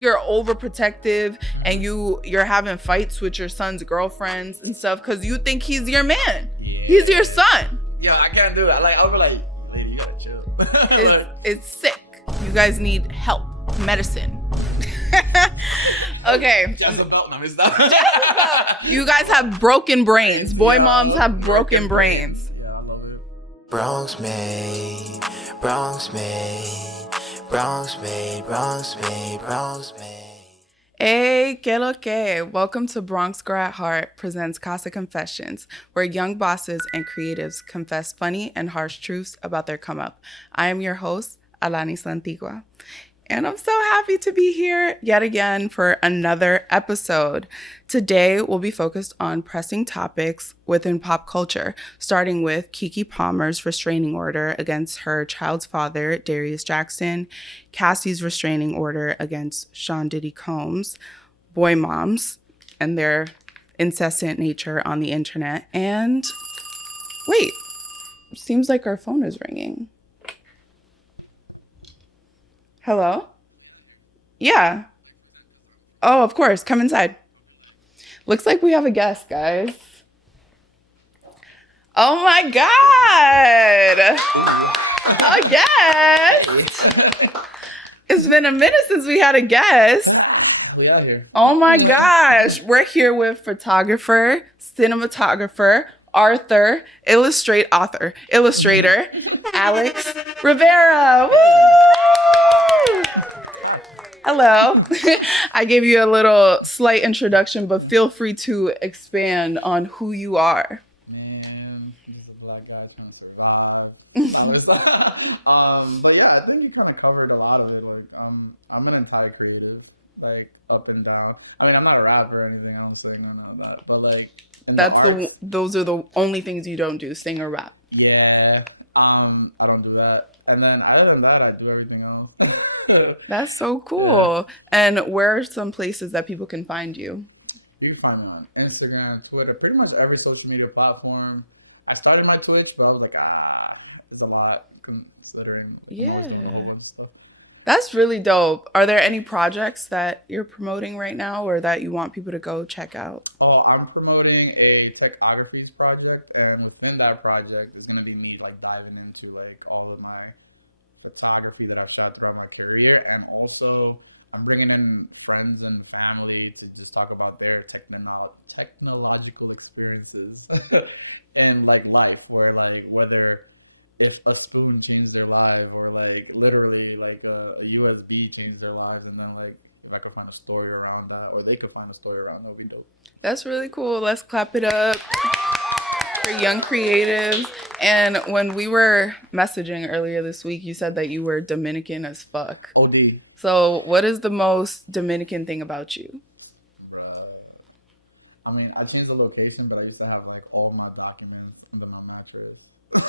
you're overprotective and you're having fights with your son's girlfriends and stuff because you think he's your man. Yeah. He's your son. Yo, I can't do that. Like, I'll be like, lady, you gotta chill. It's sick. You guys need help. Medicine. Okay. Jezebel. No, it's not. You guys have broken brains. Boy moms have broken brains. Yeah, I love it. Bronx made, Bronx made, Bronx made, Bronx made, Bronx made. Hey, que lo que? Welcome to Bronxer at Heart presents Casa Confessions, where young bosses and creatives confess funny and harsh truths about their come up. I am your host, Alanis Lantigua. And I'm so happy to be here yet again for another episode. Today, we'll be focused on pressing topics within pop culture, starting with Keke Palmer's restraining order against her child's father, Darius Jackson, Cassie's restraining order against Sean Diddy Combs, boy moms, and their incessant nature on the internet. And wait, seems like our phone is ringing. Hello? Yeah. Oh, of course. Come inside. Looks like we have a guest, guys. Oh my God. Ooh. A guest. Hey. It's been a minute since we had a guest. We out here. Oh my gosh. We're here with photographer, cinematographer, illustrator, Alex Rivera. Hey. Hi. Hello. I gave you a little slight introduction, but feel free to expand on who you are. Man, I'm just a black guy trying to survive. But yeah, I think you kind of covered a lot of it. Like, I'm an entire creative, like up and down. I mean, I'm not a rapper or anything. I don't sing or none of that. But like in the arts, those are the only things you don't do: sing or rap. Yeah, I don't do that. And then other than that, I do everything else. That's so cool. Yeah. And where are some places that people can find you? You can find me on Instagram, Twitter, pretty much every social media platform. I started my Twitch, but I was like, it's a lot considering I'm always doing a whole bunch of stuff. That's really dope. Are there any projects that you're promoting right now or that you want people to go check out? Oh, I'm promoting a techographies project. And within that project is going to be me like diving into like all of my photography that I've shot throughout my career. And also I'm bringing in friends and family to just talk about their technological experiences in like life, where like whether if a spoon changed their life or like literally like a USB changed their lives, and then like if I could find a story around that or they could find a story around that would be dope. That's really cool. Let's clap it up for young creatives. And when we were messaging earlier this week, you said that you were Dominican as fuck. OD. So what is the most Dominican thing about you? Bruh. I mean, I changed the location, but I used to have like all my documents under my mattress. Okay.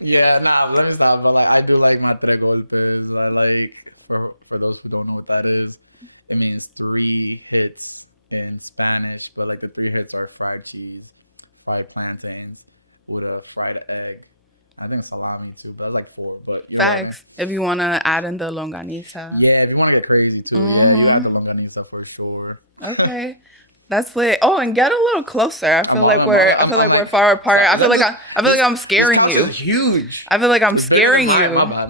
Yeah, let me stop. But like I do like my tres golpes. I like, for those who don't know what that is, it means 3 hits in Spanish, but like the 3 hits are fried cheese, fried plantains with a fried egg. I think salami too, but that's like 4. But you know what I mean? If you want to add in the longaniza. Yeah, if you want to get crazy too. Yeah, you add the longaniza for sure. Okay. That's lit. Oh, and get a little closer. I feel like we're far apart. I feel like I'm scaring you. This couch is huge. I feel like I'm scaring you. My bad.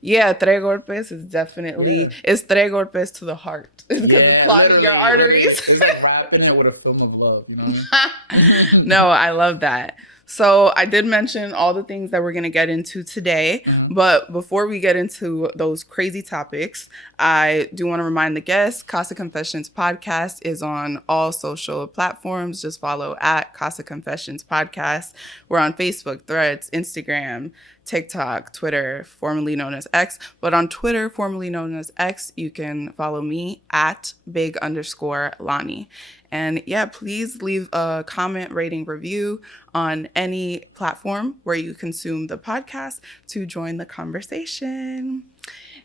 Yeah, tres golpes is definitely it's tres golpes to the heart. Yeah, literally. It's like wrapping it with a film of love. You know what I mean? No, I love that. So I did mention all the things that we're going to get into today. But before we get into those crazy topics, I do want to remind the guests, Casa Confessions podcast is on all social platforms. Just follow at Casa Confessions podcast. We're on Facebook, Threads, Instagram, TikTok, Twitter, formerly known as X. But on Twitter, formerly known as X, you can follow me at @big_Lani. And yeah, please leave a comment, rating, review on any platform where you consume the podcast to join the conversation.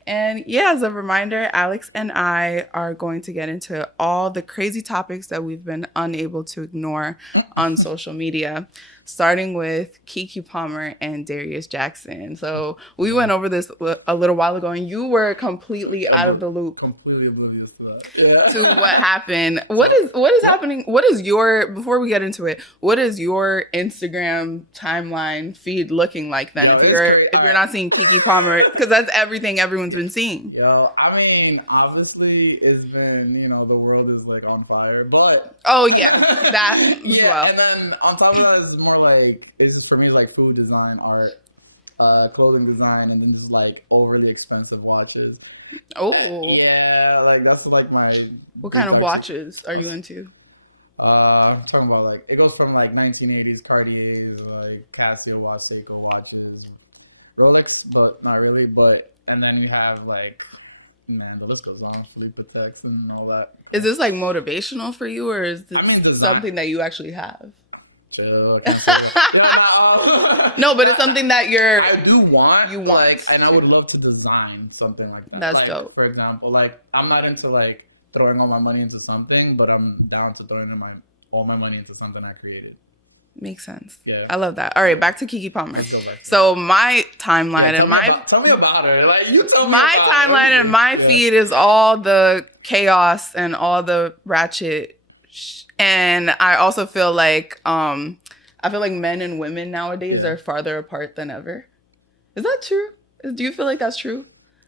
And yeah, as a reminder, Alex and I are going to get into all the crazy topics that we've been unable to ignore on social media. starting with Keke Palmer and Darius Jackson. So we went over this a little while ago, and you were completely out of the loop. Completely oblivious to that. Yeah. To what happened? What is happening? What is your, before we get into it, what is your Instagram timeline feed looking like then? Yo, it's crazy. We're not seeing Keke Palmer, because that's everything everyone's been seeing. Yo, I mean, obviously it's been, the world is like on fire, but oh yeah, that yeah. And then on top of that, it's more like, it's just, for me, it's like food design, art, clothing design, and then just like overly expensive watches. Oh yeah, like that's like my what kind of watches are you into? I'm talking about like, it goes from like 1980s Cartiers, like Casio watch, Seiko watches, Rolex, but not really. But and then we have like, man, the list goes on, Philippe Techs and all that. Is this like motivational for you, or is this design something that you actually have? Chill, I can't say that. No, but it's something that I do want, like, and I would love to design something like that. That's like, dope. For example, like, I'm not into like throwing all my money into something, but I'm down to throwing all my money into something I created. Makes sense. Yeah, I love that. All right, back to Keke Palmer. Let's go back to so my timeline. Yeah, tell me about her. Like, you tell me about her. My timeline and my feed is all the chaos and all the ratchet. And I also feel like men and women nowadays are farther apart than ever. Is that true? Do you feel like that's true?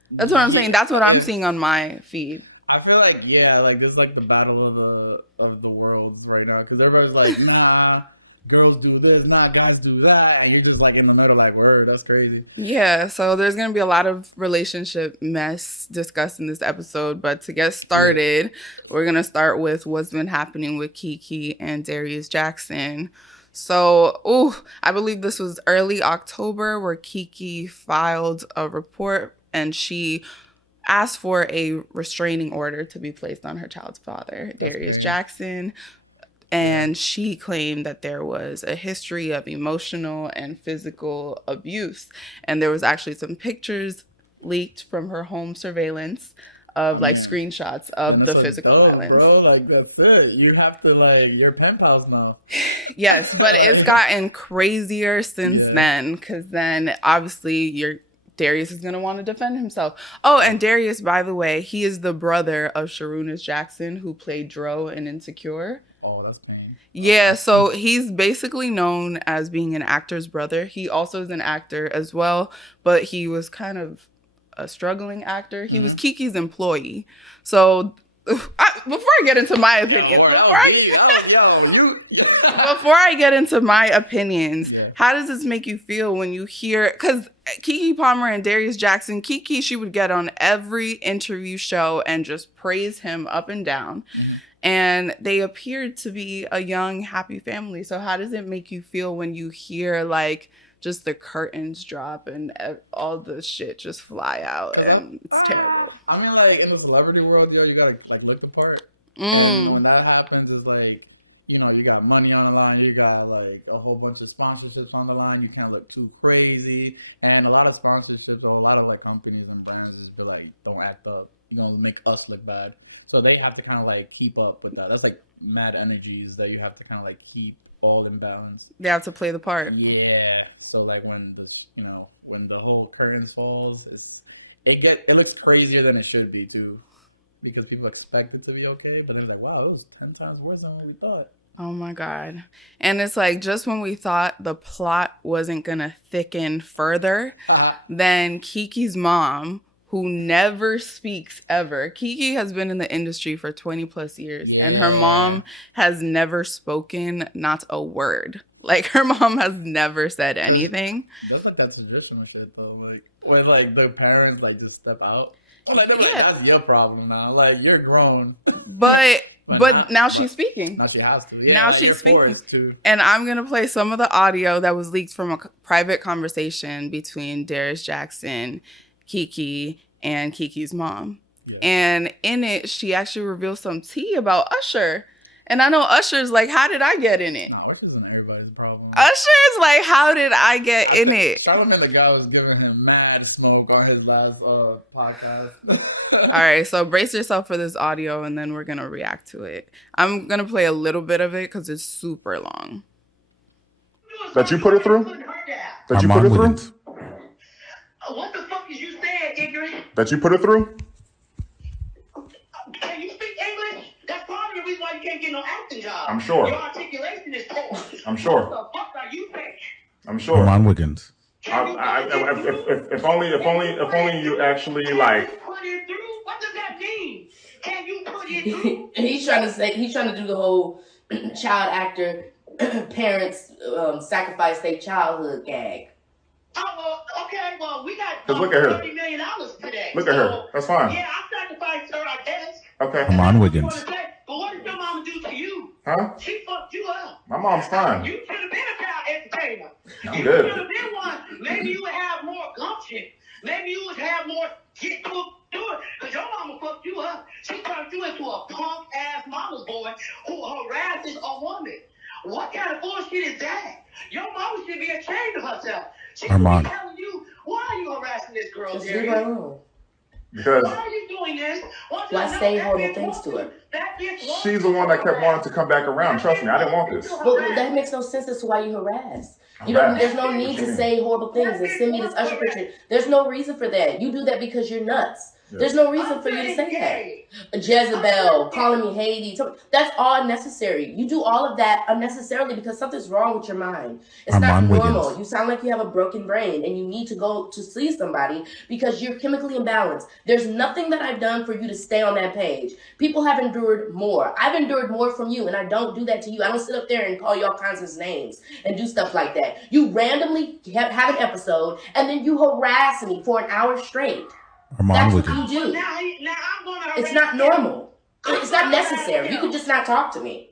That's what I'm saying. That's what I'm seeing on my feed. I feel like, like there's like the battle of the worlds right now, because everybody's like, nah, girls do this, nah, guys do that, and you're just like in the middle, like, word, that's crazy. Yeah, so there's gonna be a lot of relationship mess discussed in this episode, but to get started, we're gonna start with what's been happening with Keke and Darius Jackson. So, I believe this was early October where Keke filed a report and she asked for a restraining order to be placed on her child's father, Darius Jackson. And she claimed that there was a history of emotional and physical abuse. And there was actually some pictures leaked from her home surveillance of screenshots of the physical violence. Bro, like, that's it. You have to, like, you're pen pals now. Yes, but it's gotten crazier since then, because then obviously Darius is going to want to defend himself. Oh, and Darius, by the way, he is the brother of Sharunas Jackson, who played Dro in Insecure. Oh, that's pain. Yeah, okay. So he's basically known as being an actor's brother. He also is an actor as well, but he was kind of a struggling actor. He was Keke's employee. So before I get into my opinion, that was deep. Before I get into my opinions, how does this make you feel when you hear? Because Keke Palmer and Darius Jackson, Keke, she would get on every interview show and just praise him up and down. And they appeared to be a young, happy family. So how does it make you feel when you hear like just the curtains drop and all the shit just fly out? Because it's terrible. I mean, like, in the celebrity world, you gotta like look the part. And when that happens, it's like, you got money on the line, you got like a whole bunch of sponsorships on the line. You can't look too crazy. And a lot of sponsorships or a lot of like companies and brands just be like, don't act up. You're gonna make us look bad. So they have to kind of like keep up with that. That's like mad energies that you have to kind of like keep all in balance. They have to play the part. Yeah. So like when when the whole curtains falls, it looks crazier than it should be too, because people expect it to be okay, but then it's like, wow, it was 10 times worse than what we thought. Oh my God. And it's like, just when we thought the plot wasn't gonna thicken further, then Keke's mom, who never speaks ever. Keke has been in the industry for 20 plus years. Yeah. And her mom has never spoken, not a word. Like, her mom has never said anything. That's like that traditional shit though. Like, when like the parents like just step out. Like, they're like, that's your problem now. Like, you're grown. But now she's speaking. Now she has to. Yeah, now like you're forced to. And I'm going to play some of the audio that was leaked from a private conversation between Darius Jackson, Keke, and Keke's mom. Yeah. And in it, she actually revealed some tea about Usher. And I know Usher's like, how did I get in it? Nah, Usher's isn't everybody's problem. Usher's like, how did I get in it? Charlamagne the God was giving him mad smoke on his last podcast. All right, so brace yourself for this audio, and then we're going to react to it. I'm going to play a little bit of it because it's super long. Doing That you put her through? That you put her through? What the fuck is you saying, ignorant? That you put her through? Can you speak English? That's part of the reason why you can't get no acting job. I'm sure. Your articulation is poor. I'm sure. What the fuck are you saying? I'm sure. Armand Wiggins. If only you actually like. Put it through? What does that mean? Can you put it through? He's trying to do the whole child actor parents sacrifice their childhood gag. Oh, well, okay, well, we got look at her. $30 million today. Look at her. That's fine. Yeah, I sacrificed her, I guess. Okay. Armand Wiggins. But what did your mama do to you? Huh? She fucked you up. My mom's fine. You should have been a child entertainer. I'm You good. should have been one. Maybe you would have more gumption. Maybe you would have more get to do it. Because your mama fucked you up. She turned you into a punk-ass mama's boy who harasses a woman. What kind of bullshit is that? Your mama should be ashamed of herself. She should be Armand. telling you, why are you harassing this girl, Just Darius? leave her alone. Because Why are you doing this? Why say horrible things to her? she's the one that kept wanting to come back around. Trust me, I didn't want this. Well, that makes no sense as to why you harass. You don't. There's no need to say horrible things and send me this Usher picture. There's no reason for that. You do that because you're nuts. There's no reason for you to say that. Jezebel, calling me Haiti. That's all unnecessary. You do all of that unnecessarily because something's wrong with your mind. It's not Armand normal. Wiggins. You sound like you have a broken brain and you need to go to see somebody because you're chemically imbalanced. There's nothing that I've done for you to stay on that page. People have endured more. I've endured more from you and I don't do that to you. I don't sit up there and call you all kinds of names and do stuff like that. You randomly have an episode and then you harass me for an hour straight. Armand That's what Wiggins. you do. Now I'm gonna It's harass not you. normal. It's not necessary. You could just not talk to me.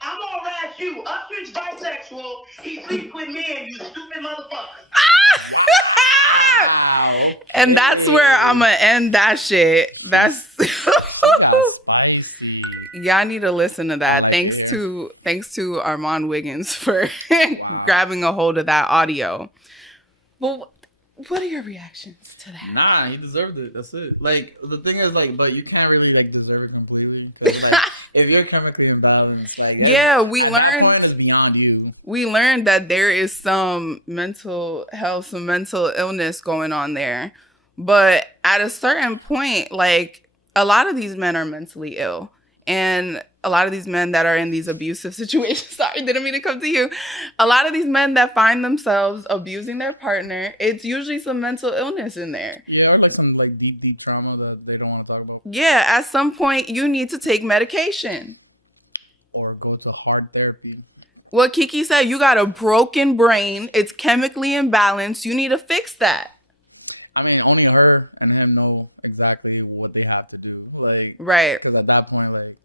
I'm gonna harass you. Usher's bisexual. He sleeps with men, you stupid motherfucker. Wow. And that's where I'm okay. gonna end that shit. That's She got spicy. y'all need to listen to that. I like it Thanks to Armand Wiggins for Wow. grabbing a hold of that audio. Well, what are your reactions to that? Nah, he deserved it. That's it. Like the thing is, like, but you can't really like deserve it completely because, like, if you're chemically imbalanced, like, Yeah, we at that learned- point it's beyond you. We learned that there is some mental health, some mental illness going on there. But at a certain point, like, a lot of these men are mentally ill. And a lot of these men that are in these abusive situations, sorry, didn't mean to come to you. A lot of these men that find themselves abusing their partner, it's usually some mental illness in there. Yeah, or like some like deep trauma that they don't want to talk about, Yeah, at some point, you need to take medication. or go to hard therapy. What Keke said, you got a broken brain. It's chemically imbalanced. You need to fix that. I mean, only her and him know exactly what they have to do. Like, Right. because at that point, like,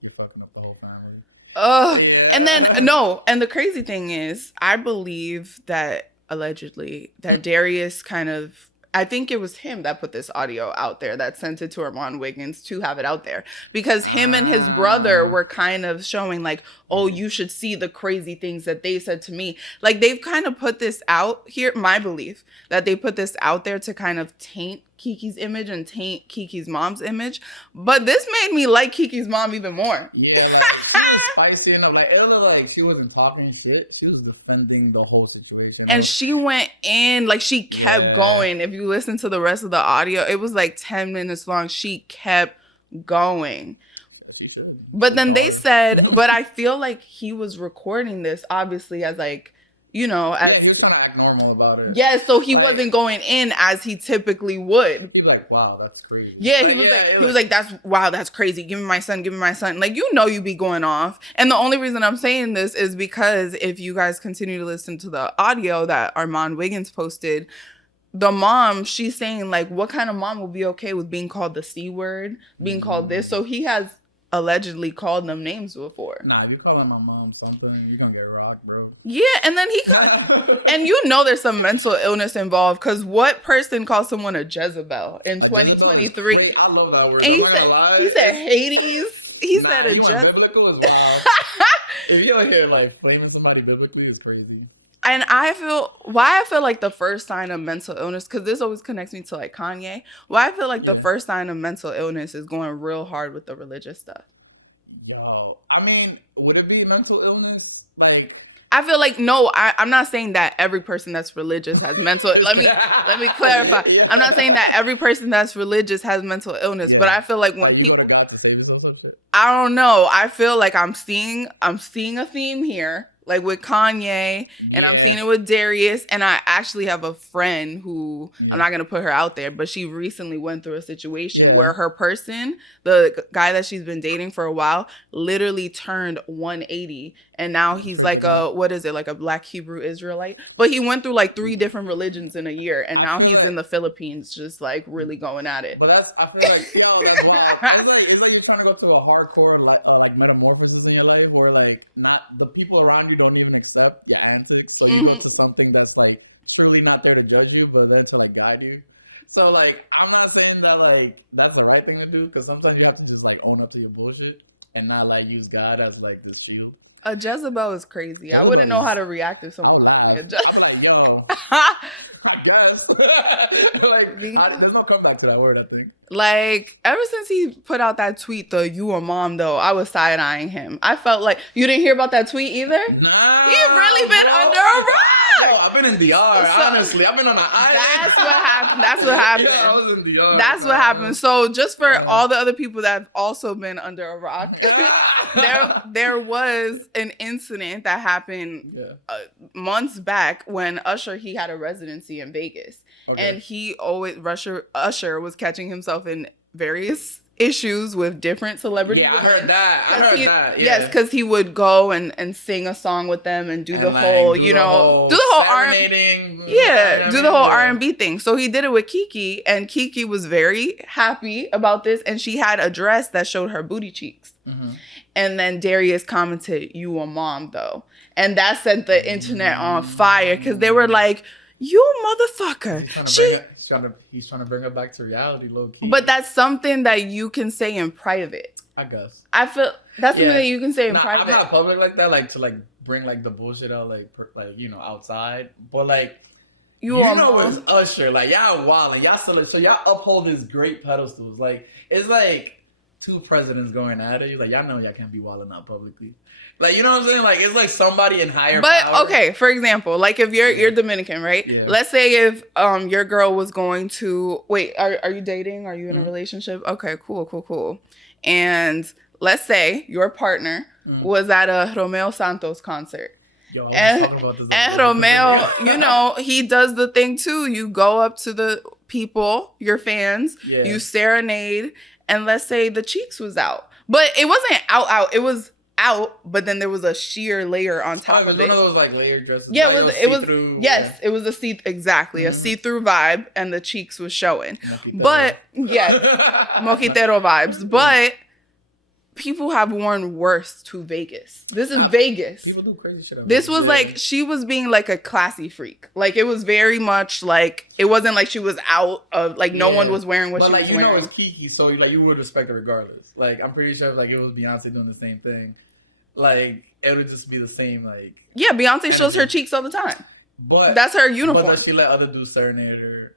you're fucking up the whole family. Ugh. Yeah. And then no, and the crazy thing is, I believe that allegedly that Darius kind of, I think it was him that put this audio out there that sent it to Armand Wiggins to have it out there because him and his brother were kind of showing like, oh, you should see the crazy things that they said to me. Like they've kind of put this out here. My belief that they put this out there to kind of taint Keke's image and taint Keke's mom's image. But this made me like Keke's mom even more. Yeah, like she was spicy enough. Like it looked like she wasn't talking shit. She was defending the whole situation. And she went in, like she kept Yeah. going. If you listen to the rest of the audio, it was like 10 minutes long. She kept going. She should. But It's then her they daughter. said, but I feel like he was recording this obviously as like, you know. As, Yeah, he was trying to act normal about it. Yeah, so he Like- wasn't going in as he typically would. He'd be like, wow, that's crazy. Yeah, like, he was like, that's, wow, that's crazy. Give me my son, give me my son. Like, you know, you be going off. And the only reason I'm saying this is because if you guys continue to listen to the audio that Armand Wiggins posted, the mom, she's saying like, what kind of mom would be okay with being called the C word, being called this? So he has allegedly called them names before. Nah, if you calling my mom something, you're gonna get rocked, bro. Yeah, and then he and you know there's some mental illness involved because what person calls someone a Jezebel? In A Jezebel is 2023? great. I love that word. And I'm not gonna lie. He said It's- Hades. He nah, said you went Jez- biblical is wild. If you don't hear like flaming somebody biblically is crazy. And I feel like the first sign of mental illness, because this always connects me to like Kanye. Why I feel like the Yeah. first sign of mental illness is going real hard with the religious stuff. Yo, I mean, would it be mental illness? Like, I feel like I'm not saying that every person that's religious has mental. let me clarify. Yeah. I'm not saying that every person that's religious has mental illness, Yeah. but I feel like Like you go to God to save yourself, some shit. I don't know. I feel like I'm seeing a theme here, like with Kanye, and I'm seeing it with Darius. And I actually have a friend who I'm not gonna put her out there, but she recently went through a situation where her person, the guy that she's been dating for a while, literally turned 180, and now he's like like a Black Hebrew Israelite. But he went through like 3 different religions in a year, and now he's in the Philippines, just like really going at it. But I feel like, that's wild. It's like you're trying to go to a hardcore like metamorphosis in your life, where like not the people around you don't even accept your antics, so you go to something that's like truly not there to judge you, but then to like guide you. So like I'm not saying that like that's the right thing to do, because sometimes you have to just like own up to your bullshit and not like use God as like this shield. Jezebel is crazy. Jezebel I wouldn't know how to react to something. I would laugh. I'd be like, yo, I guess. Like, there's no comeback to that word, I think. Like, ever since he put out that tweet, the "you a mom" though, I was side-eyeing him. I felt like you didn't hear about that tweet either. Nah, he really been under a rock. Yo, I've been in DR. Honestly, I've been on an island. That's what happened. Yo, I was in DR. That's what happened. So, just for all the other people that have also been under a rock, there was an incident that happened months back when he had a residency in Vegas. Okay. And Usher was catching himself in various issues with different celebrities. Yeah, I heard that. Yeah. Yes, because he would go and sing a song with them and do the whole serenading. do the whole R&B thing. So he did it with Keke, and Keke was very happy about this, and she had a dress that showed her booty cheeks. Mm-hmm. And then Darius commented, "You a mom though," and that set the internet on fire, because they were like, "You motherfucker!" He's trying to bring her back to reality, low key. But that's something that you can say in private. I guess. I feel that's something that you can say in private. I'm not public like that, like to like bring like the bullshit out, like outside. But like, you know, it's Usher. Like y'all wilding, y'all still so y'all uphold his great pedestals. Like it's like 2 presidents going at it. You're like, y'all know y'all can't be wilding out publicly. Like, you know what I'm saying? Like, it's like somebody in higher power. But, okay, for example, like if you're Dominican, right? Yeah. Let's say if your girl was going to... Wait, are you dating? Are you in a relationship? Okay, cool. And let's say your partner was at a Romeo Santos concert. Yo, I was just talking about this. And Romeo, he does the thing too. You go up to the people, your fans, you serenade, and let's say the cheeks was out. But it wasn't out. It was out, but then there was a sheer layer on top. Oh, it was one of those like layered dresses. Yeah, like those see-through. Yes, it was a see-through vibe, and the cheeks was showing. Moquitero. But moquitero vibes. But people have worn worse to Vegas. This is Vegas. People do crazy shit out This was like, she was being like a classy freak. Like, it was very much like, it wasn't like she was out of, like, no one was wearing what but she like, was you wearing. know it's Keke, so like, you would respect it regardless. Like, I'm pretty sure if like, it was Beyonce doing the same thing, like, it would just be the same, like... Yeah, Beyonce shows her cheeks all the time. But... That's her uniform. But does she let other dudes serenade her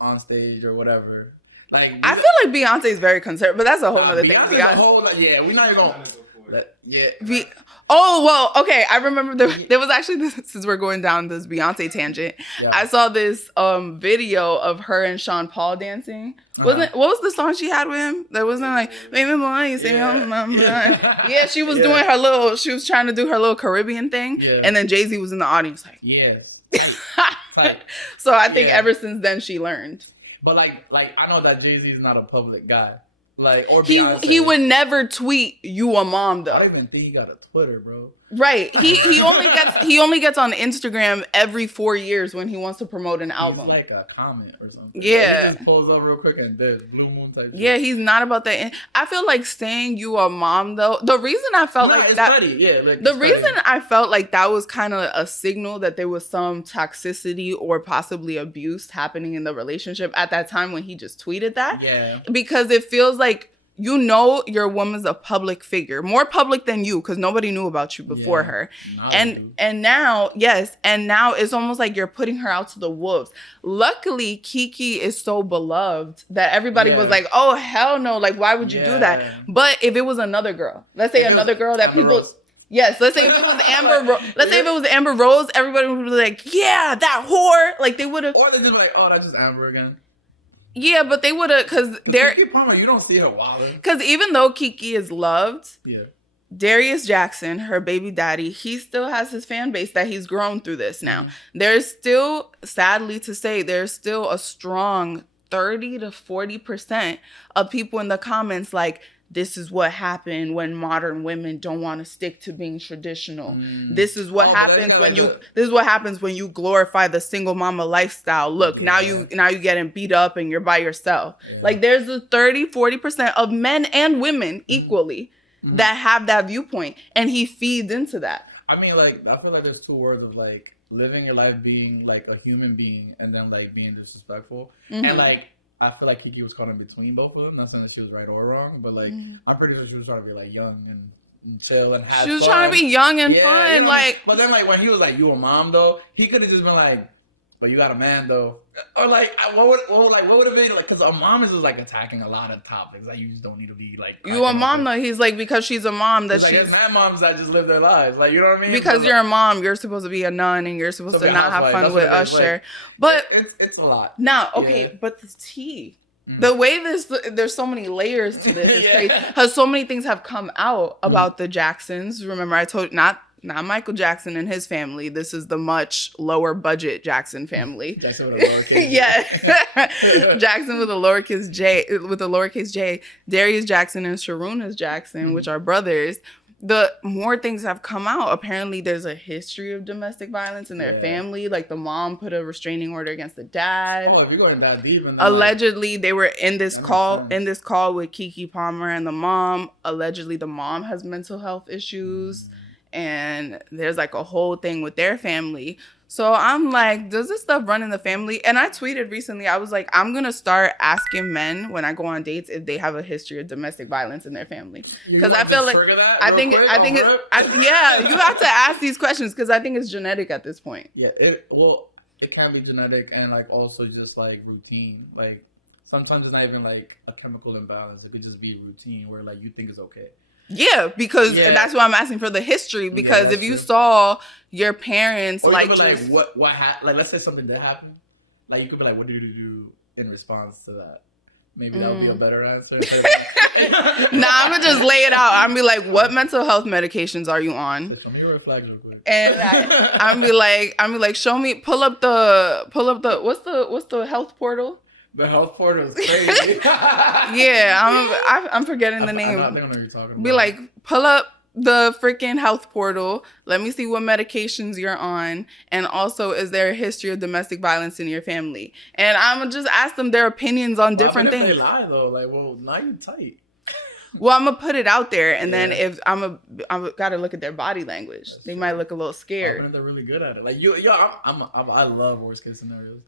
on stage or whatever? Like, I feel like Beyonce is very conservative, but that's a whole other thing. Beyonce's a whole... Yeah, we not even gonna... Oh, well, okay. I remember there was actually this, since we're going down this Beyonce tangent, I saw this video of her and Sean Paul dancing. What was the song she had with him? That wasn't like, maybe she was doing her little, she was trying to do her little Caribbean thing. Yeah. And then Jay-Z was in the audience like, yes, tight. So I think ever since then she learned. But like I know that Jay-Z is not a public guy. Like, or Beyonce. He would never tweet, "You a mom," though. I don't even think he got a Twitter, bro. Right. He only gets on Instagram every 4 years when he wants to promote an album. He's like a comment or something. Yeah. Like, he just pulls up real quick and does Blue Moon type shit. Yeah, he's not about that. I feel like saying "you a mom" though. The reason I felt like it's petty. Yeah, like the reason I felt like that was kind of a signal that there was some toxicity or possibly abuse happening in the relationship at that time when he just tweeted that. Yeah. Because it feels like, you know, your woman's a public figure, more public than you, because nobody knew about you before her. Now and now it's almost like you're putting her out to the wolves. Luckily, Keke is so beloved that everybody was like, "Oh hell no! Like, why would you do that?" But if it was another girl, let's say another girl that Amber Rose. Yes, let's say if it was let's say if it was Amber Rose, everybody would be like, yeah, that whore. Like they would have. Or they just be like, oh, that's just Amber again. Yeah, but they would have because Keke Palmer, you don't see her wilding. Because even though Keke is loved, yeah, Darius Jackson, her baby daddy, he still has his fan base that he's grown through this now. There's still, sadly to say, there's still a strong 30 to 40% of people in the comments like, this is what happened when modern women don't want to stick to being traditional. This is what happens. This is what happens when you glorify the single mama lifestyle. Look, now you getting beat up and you're by yourself. Yeah. Like there's a 30-40% of men and women equally that have that viewpoint, and he feeds into that. I mean, like I feel like there's two words of like living your life being like a human being and then like being disrespectful, and like. I feel like Keke was caught in between both of them. Not saying that she was right or wrong, but like I'm pretty sure she was trying to be like young and chill and have fun. She was trying to be young and fun. Yeah, you know what I mean? But then like when he was like, you a mom though, he could have just been like, but you got a man though. Or like what would it be like? Because a mom is just like attacking a lot of topics. Like you just don't need to be like you a mom though. He's like, because she's a mom. He's like, there's mad moms that just live their lives. Like you know what I mean? Because you're a mom, you're supposed to be a nun and you're supposed to be a housewife. That's what it is. Like, but it's a lot. Now, okay, but the tea. The way there's so many layers to this. Because so many things have come out about the Jacksons. Remember, I told not Michael Jackson and his family. This is the much lower budget Jackson family. Jackson with a lowercase J. Yeah. Jackson with a lowercase J. Darius Jackson and Sharunas Jackson, which are brothers. The more things have come out, apparently there's a history of domestic violence in their family. Like the mom put a restraining order against the dad. Oh, if you're going that deep, and then allegedly they were in this call with Keke Palmer and the mom. Allegedly the mom has mental health issues, and there's like a whole thing with their family. So I'm like, does this stuff run in the family? And I tweeted recently, I was like, I'm going to start asking men when I go on dates if they have a history of domestic violence in their family. You want to just trigger that real quick off rip? Yeah, you have to ask these questions because I think it's genetic at this point. Yeah, it can be genetic and like also just like routine. Like sometimes it's not even like a chemical imbalance. It could just be routine where like you think it's okay. Yeah, because that's why I'm asking for the history. Because if you saw your parents, or you could be like, what happened? Like, let's say something did happen. Like, you could be like, what did you do in response to that? Maybe that would be a better answer instead of like, I'm gonna just lay it out. I'm be like, what mental health medications are you on? So show me your red flags real quick. And I'm be like, show me, pull up the what's the health portal? The health portal is crazy. I'm forgetting the name. I think I know what you're talking about. Be like, pull up the freaking health portal. Let me see what medications you're on. And also, is there a history of domestic violence in your family? And I'm going to just ask them their opinions on different things. What if they lie, though? Like, well, now you're tight. Well, I'm going to put it out there. And then if I'm got to look at their body language. They might look a little scared. What if they're really good at it? Like, I love worst case scenarios.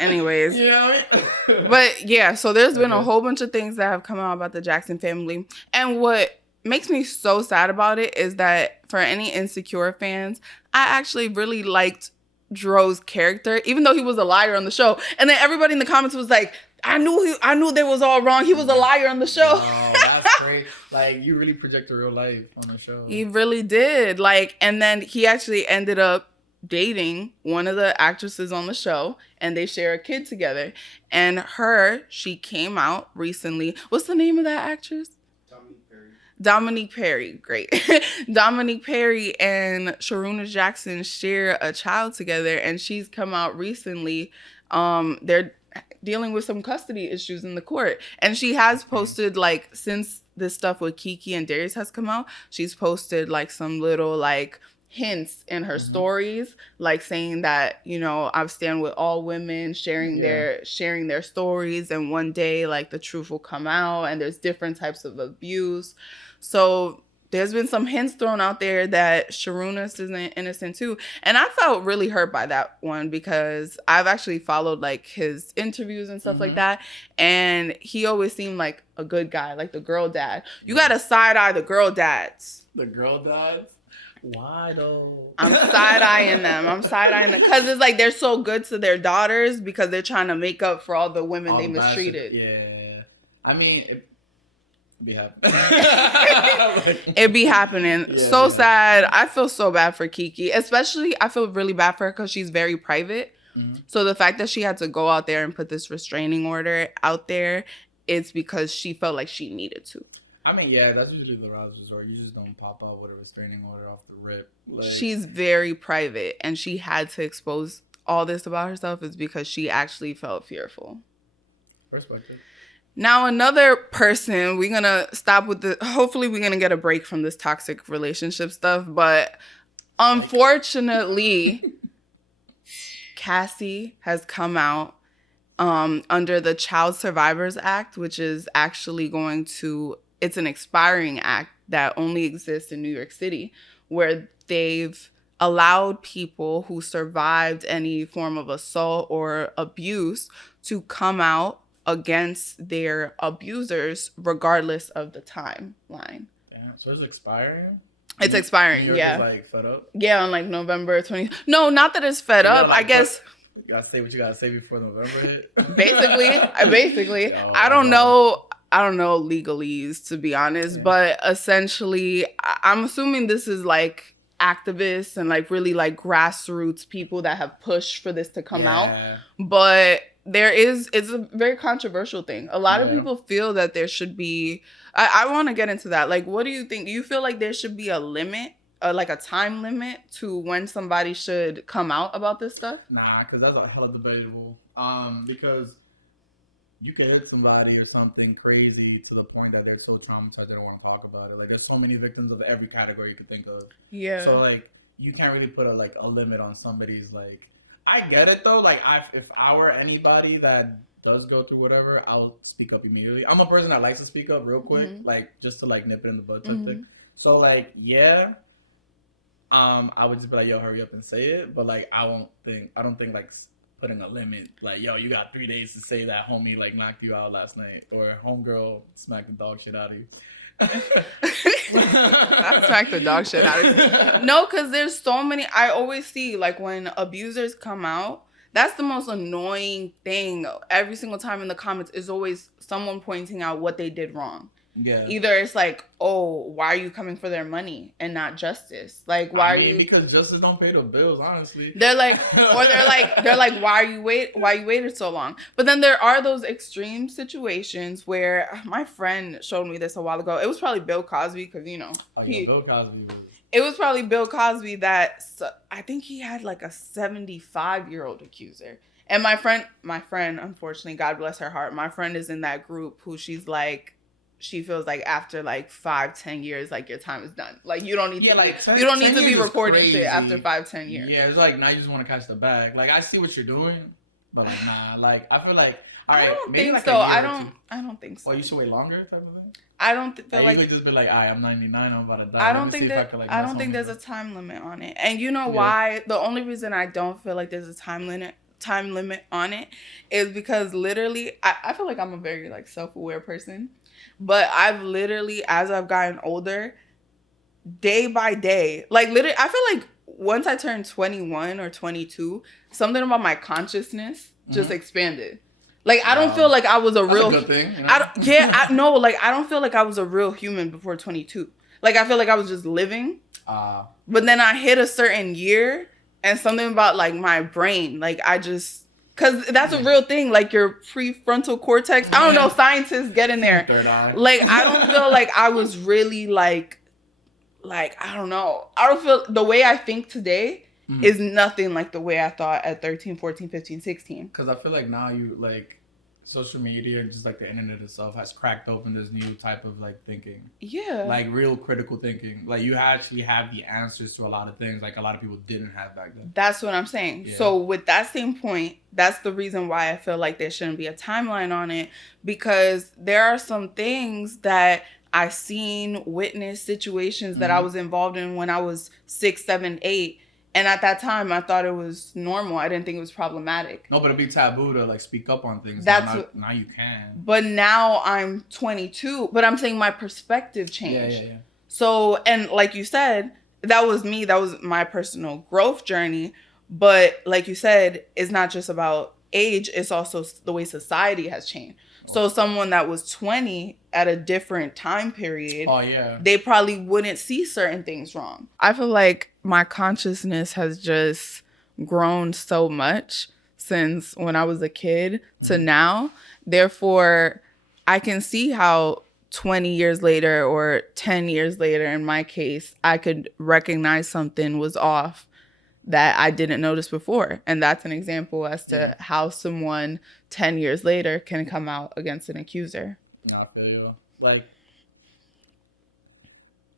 Anyways, you know what I mean? But yeah, so there's been a whole bunch of things that have come out about the Jackson family, and what makes me so sad about it is that for any Insecure fans, I actually really liked Dro's character, even though he was a liar on the show. And then everybody in the comments was like, I knew they was all wrong. He was a liar on the show. Oh, that's great. Like, you really project real life on the show. He really did. Like, and then he actually ended up dating one of the actresses on the show, and they share a kid together. And she came out recently. What's the name of that actress? Dominique Perry. Great. Dominique Perry and Sharuna Jackson share a child together, and she's come out recently. They're dealing with some custody issues in the court, and she has posted like, since this stuff with Keke and Darius has come out, she's posted like some little like hints in her stories, like saying that, you know, I stand with all women, sharing their stories, and one day like the truth will come out, and there's different types of abuse. So there's been some hints thrown out there that Sharunas isn't innocent too. And I felt really hurt by that one because I've actually followed like his interviews and stuff like that. And he always seemed like a good guy, like the girl dad. You got to side eye the girl dads. The girl dads? Why though? I'm side-eyeing them. Because it's like they're so good to their daughters because they're trying to make up for all the women they mistreated. Yeah. I mean, be happening. It be happening. Yeah, So it be sad. I feel so bad for Keke. Especially, I feel really bad for her because she's very private. Mm-hmm. So the fact that she had to go out there and put this restraining order out there, it's because she felt like she needed to. I mean, yeah, that's usually the last resort. You just don't pop up with a restraining order off the rip. Like, she's very private, and she had to expose all this about herself is because she actually felt fearful. Respect it. Now, another person, we're going to stop with the... Hopefully, we're going to get a break from this toxic relationship stuff. But unfortunately, Cassie has come out under the Child Survivors Act, which is actually going to... It's an expiring act that only exists in New York City, where they've allowed people who survived any form of assault or abuse to come out against their abusers, regardless of the timeline. Damn. So it's expiring? It's expiring. New York is like fed up? Yeah, on like November 20th. No, not that it's fed up. I guess. You gotta say what you gotta say before November hit. Basically. Yo, I don't know. I don't know legalese, to be honest, but essentially, I'm assuming this is like activists and like really like grassroots people that have pushed for this to come out. But it's a very controversial thing. A lot of people feel that there should be, I want to get into that. Like, what do you think? Do you feel like there should be a limit, like a time limit to when somebody should come out about this stuff? Nah, because that's a hella debatable. Because you could hit somebody or something crazy to the point that they're so traumatized they don't want to talk about it. Like, there's so many victims of every category you could think of. Yeah. So like, you can't really put a limit on somebody's like. I get it though. Like, if I were anybody that does go through whatever, I'll speak up immediately. I'm a person that likes to speak up real quick, like just to like nip it in the bud type thing. So like, yeah, I would just be like, yo, hurry up and say it. But like, I don't think like putting a limit, like, yo, you got 3 days to say that homie like knocked you out last night, or homegirl smacked the dog shit out of you. Smack the dog shit out of you. No, because there's so many. I always see like when abusers come out, that's the most annoying thing. Every single time in the comments is always someone pointing out what they did wrong. Yeah. Either it's like, oh, why are you coming for their money and not justice? Like, why? Because justice don't pay the bills, honestly. They're like, they're like, why you waited so long? But then there are those extreme situations where my friend showed me this a while ago. It was probably Bill Cosby, because Bill Cosby was. It was probably Bill Cosby that I think he had like a 75-year-old accuser. And my friend, unfortunately, God bless her heart, my friend is in that group who she's like. She feels like after like 5-10 years, like your time is done. Like you don't need. Yeah, like 10 years is crazy. After 5-10 years. Yeah, it's like now you just want to catch the bag. Like I see what you're doing, but like nah. Like I feel like all right, maybe like a year or two. I don't think so. Well, you should wait longer, type of thing. I don't think. You could just be like, all right, I'm 99, I'm about to die. Let me see if I can like. I don't think there's a time limit on it, and you know why? The only reason I don't feel like there's a time limit on it is because literally, I feel like I'm a very like self-aware person. But I've literally, as I've gotten older, day by day, like literally, I feel like once I turned 21 or 22, something about my consciousness just expanded. Like, I don't feel like I was a real... That's a good thing, you know? I don't feel like I was a real human before 22. Like, I feel like I was just living. But then I hit a certain year and something about, like, my brain. Like, I just... Because that's a real thing, like your prefrontal cortex. I don't know, scientists get in there. Third eye. Like, I don't feel like I was really like, I don't know. I don't feel, the way I think today is nothing like the way I thought at 13, 14, 15, 16. Because I feel like now you, like, social media and just like the internet itself has cracked open this new type of like thinking. Yeah. Like real critical thinking. Like you actually have the answers to a lot of things like a lot of people didn't have back then. That's what I'm saying. Yeah. So with that same point, that's the reason why I feel like there shouldn't be a timeline on it, because there are some things that I've seen, witnessed, situations that I was involved in when I was 6, 7, 8. And at that time, I thought it was normal. I didn't think it was problematic. No, but it'd be taboo to like speak up on things. Now you can. But now I'm 22. But I'm saying my perspective changed. Yeah. So, and like you said, that was me. That was my personal growth journey. But like you said, it's not just about age, it's also the way society has changed. So someone that was 20 at a different time period, they probably wouldn't see certain things wrong. I feel like my consciousness has just grown so much since when I was a kid to now. Therefore, I can see how 20 years later or 10 years later, in my case, I could recognize something was off that I didn't notice before. And that's an example as to how someone 10 years later can come out against an accuser. No, I feel you. Like,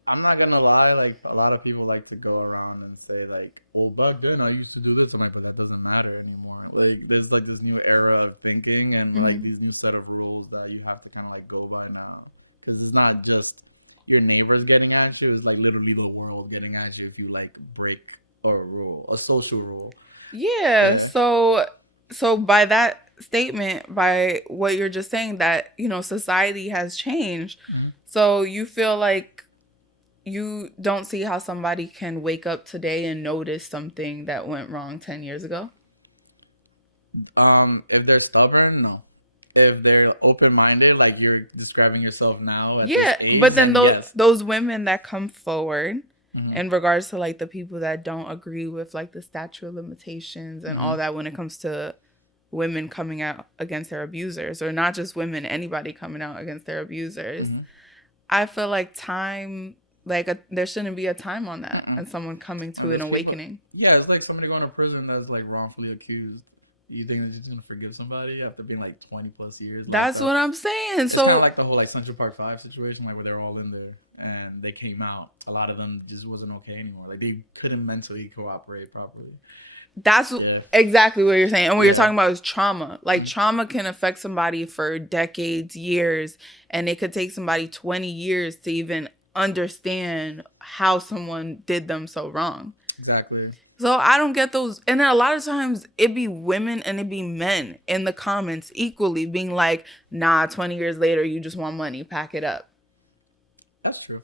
I'm not gonna lie, like, a lot of people like to go around and say, like, oh, back then I used to do this. I'm like, but that doesn't matter anymore. Like, there's like this new era of thinking and like these new set of rules that you have to kind of like go by now. Because it's not just your neighbors getting at you, it's like literally the world getting at you if you like break a rule, a social rule. Yeah. So by that statement, by what you're just saying, that, you know, society has changed. So you feel like you don't see how somebody can wake up today and notice something that went wrong 10 years ago? If they're stubborn, no. If they're open-minded, like you're describing yourself now at this age, but then yes. Those women that come forward in regards to like the people that don't agree with like the statute of limitations and all that when it comes to women coming out against their abusers, or not just women, anybody coming out against their abusers, I feel like time, like there shouldn't be a time on that and someone coming to an awakening. It's like somebody going to prison that's like wrongfully accused. You think they're just gonna forgive somebody after being like 20 plus years? That's what I'm saying. It's kind of like the whole like Central Park 5 situation, like where they're all in there and they came out. A lot of them just wasn't okay anymore. Like they couldn't mentally cooperate properly. That's exactly what you're saying. And what you're talking about is trauma. Like trauma can affect somebody for decades, years, and it could take somebody 20 years to even understand how someone did them so wrong. Exactly. So I don't get those. And then a lot of times it be women and it be men in the comments equally being like, nah, 20 years later, you just want money. Pack it up. That's true.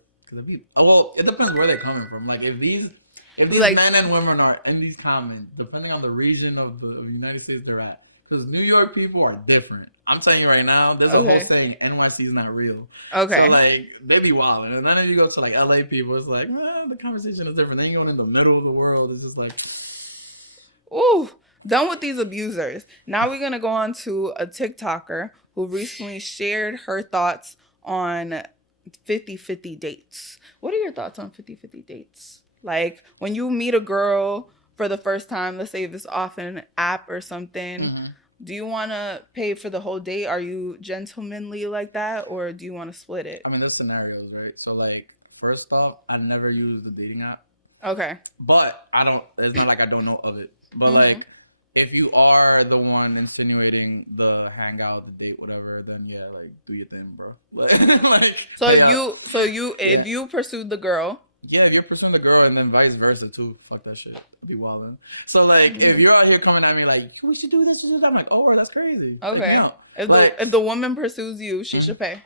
Well, it depends where they're coming from. Like if these like, men and women are in these comments, depending on the region of the United States they're at, because New York people are different. I'm telling you right now, there's a whole saying, NYC is not real. Okay. So like they be wilding. And then if you go to like LA people, it's like, the conversation is different. Then you go in the middle of the world, it's just like, ooh, done with these abusers. Now we're gonna go on to a TikToker who recently shared her thoughts on 50-50 dates. What are your thoughts on 50-50 dates? Like when you meet a girl for the first time, let's say this off an app or something, do you want to pay for the whole date? Are you gentlemanly like that, or do you want to split it? I mean, there's scenarios, right? So like, first off, I never use the dating app. Okay. But it's not like I don't know of it. But like, if you are the one insinuating the hangout, the date, whatever, then yeah, like do your thing, bro. Like, if you pursued the girl. Yeah, if you're pursuing the girl and then vice versa too, fuck that shit. I'd be wildin'. So like, if you're out here coming at me like, we should do this, I'm like, oh, that's crazy. Okay. Take me out. If the woman pursues you, she should pay.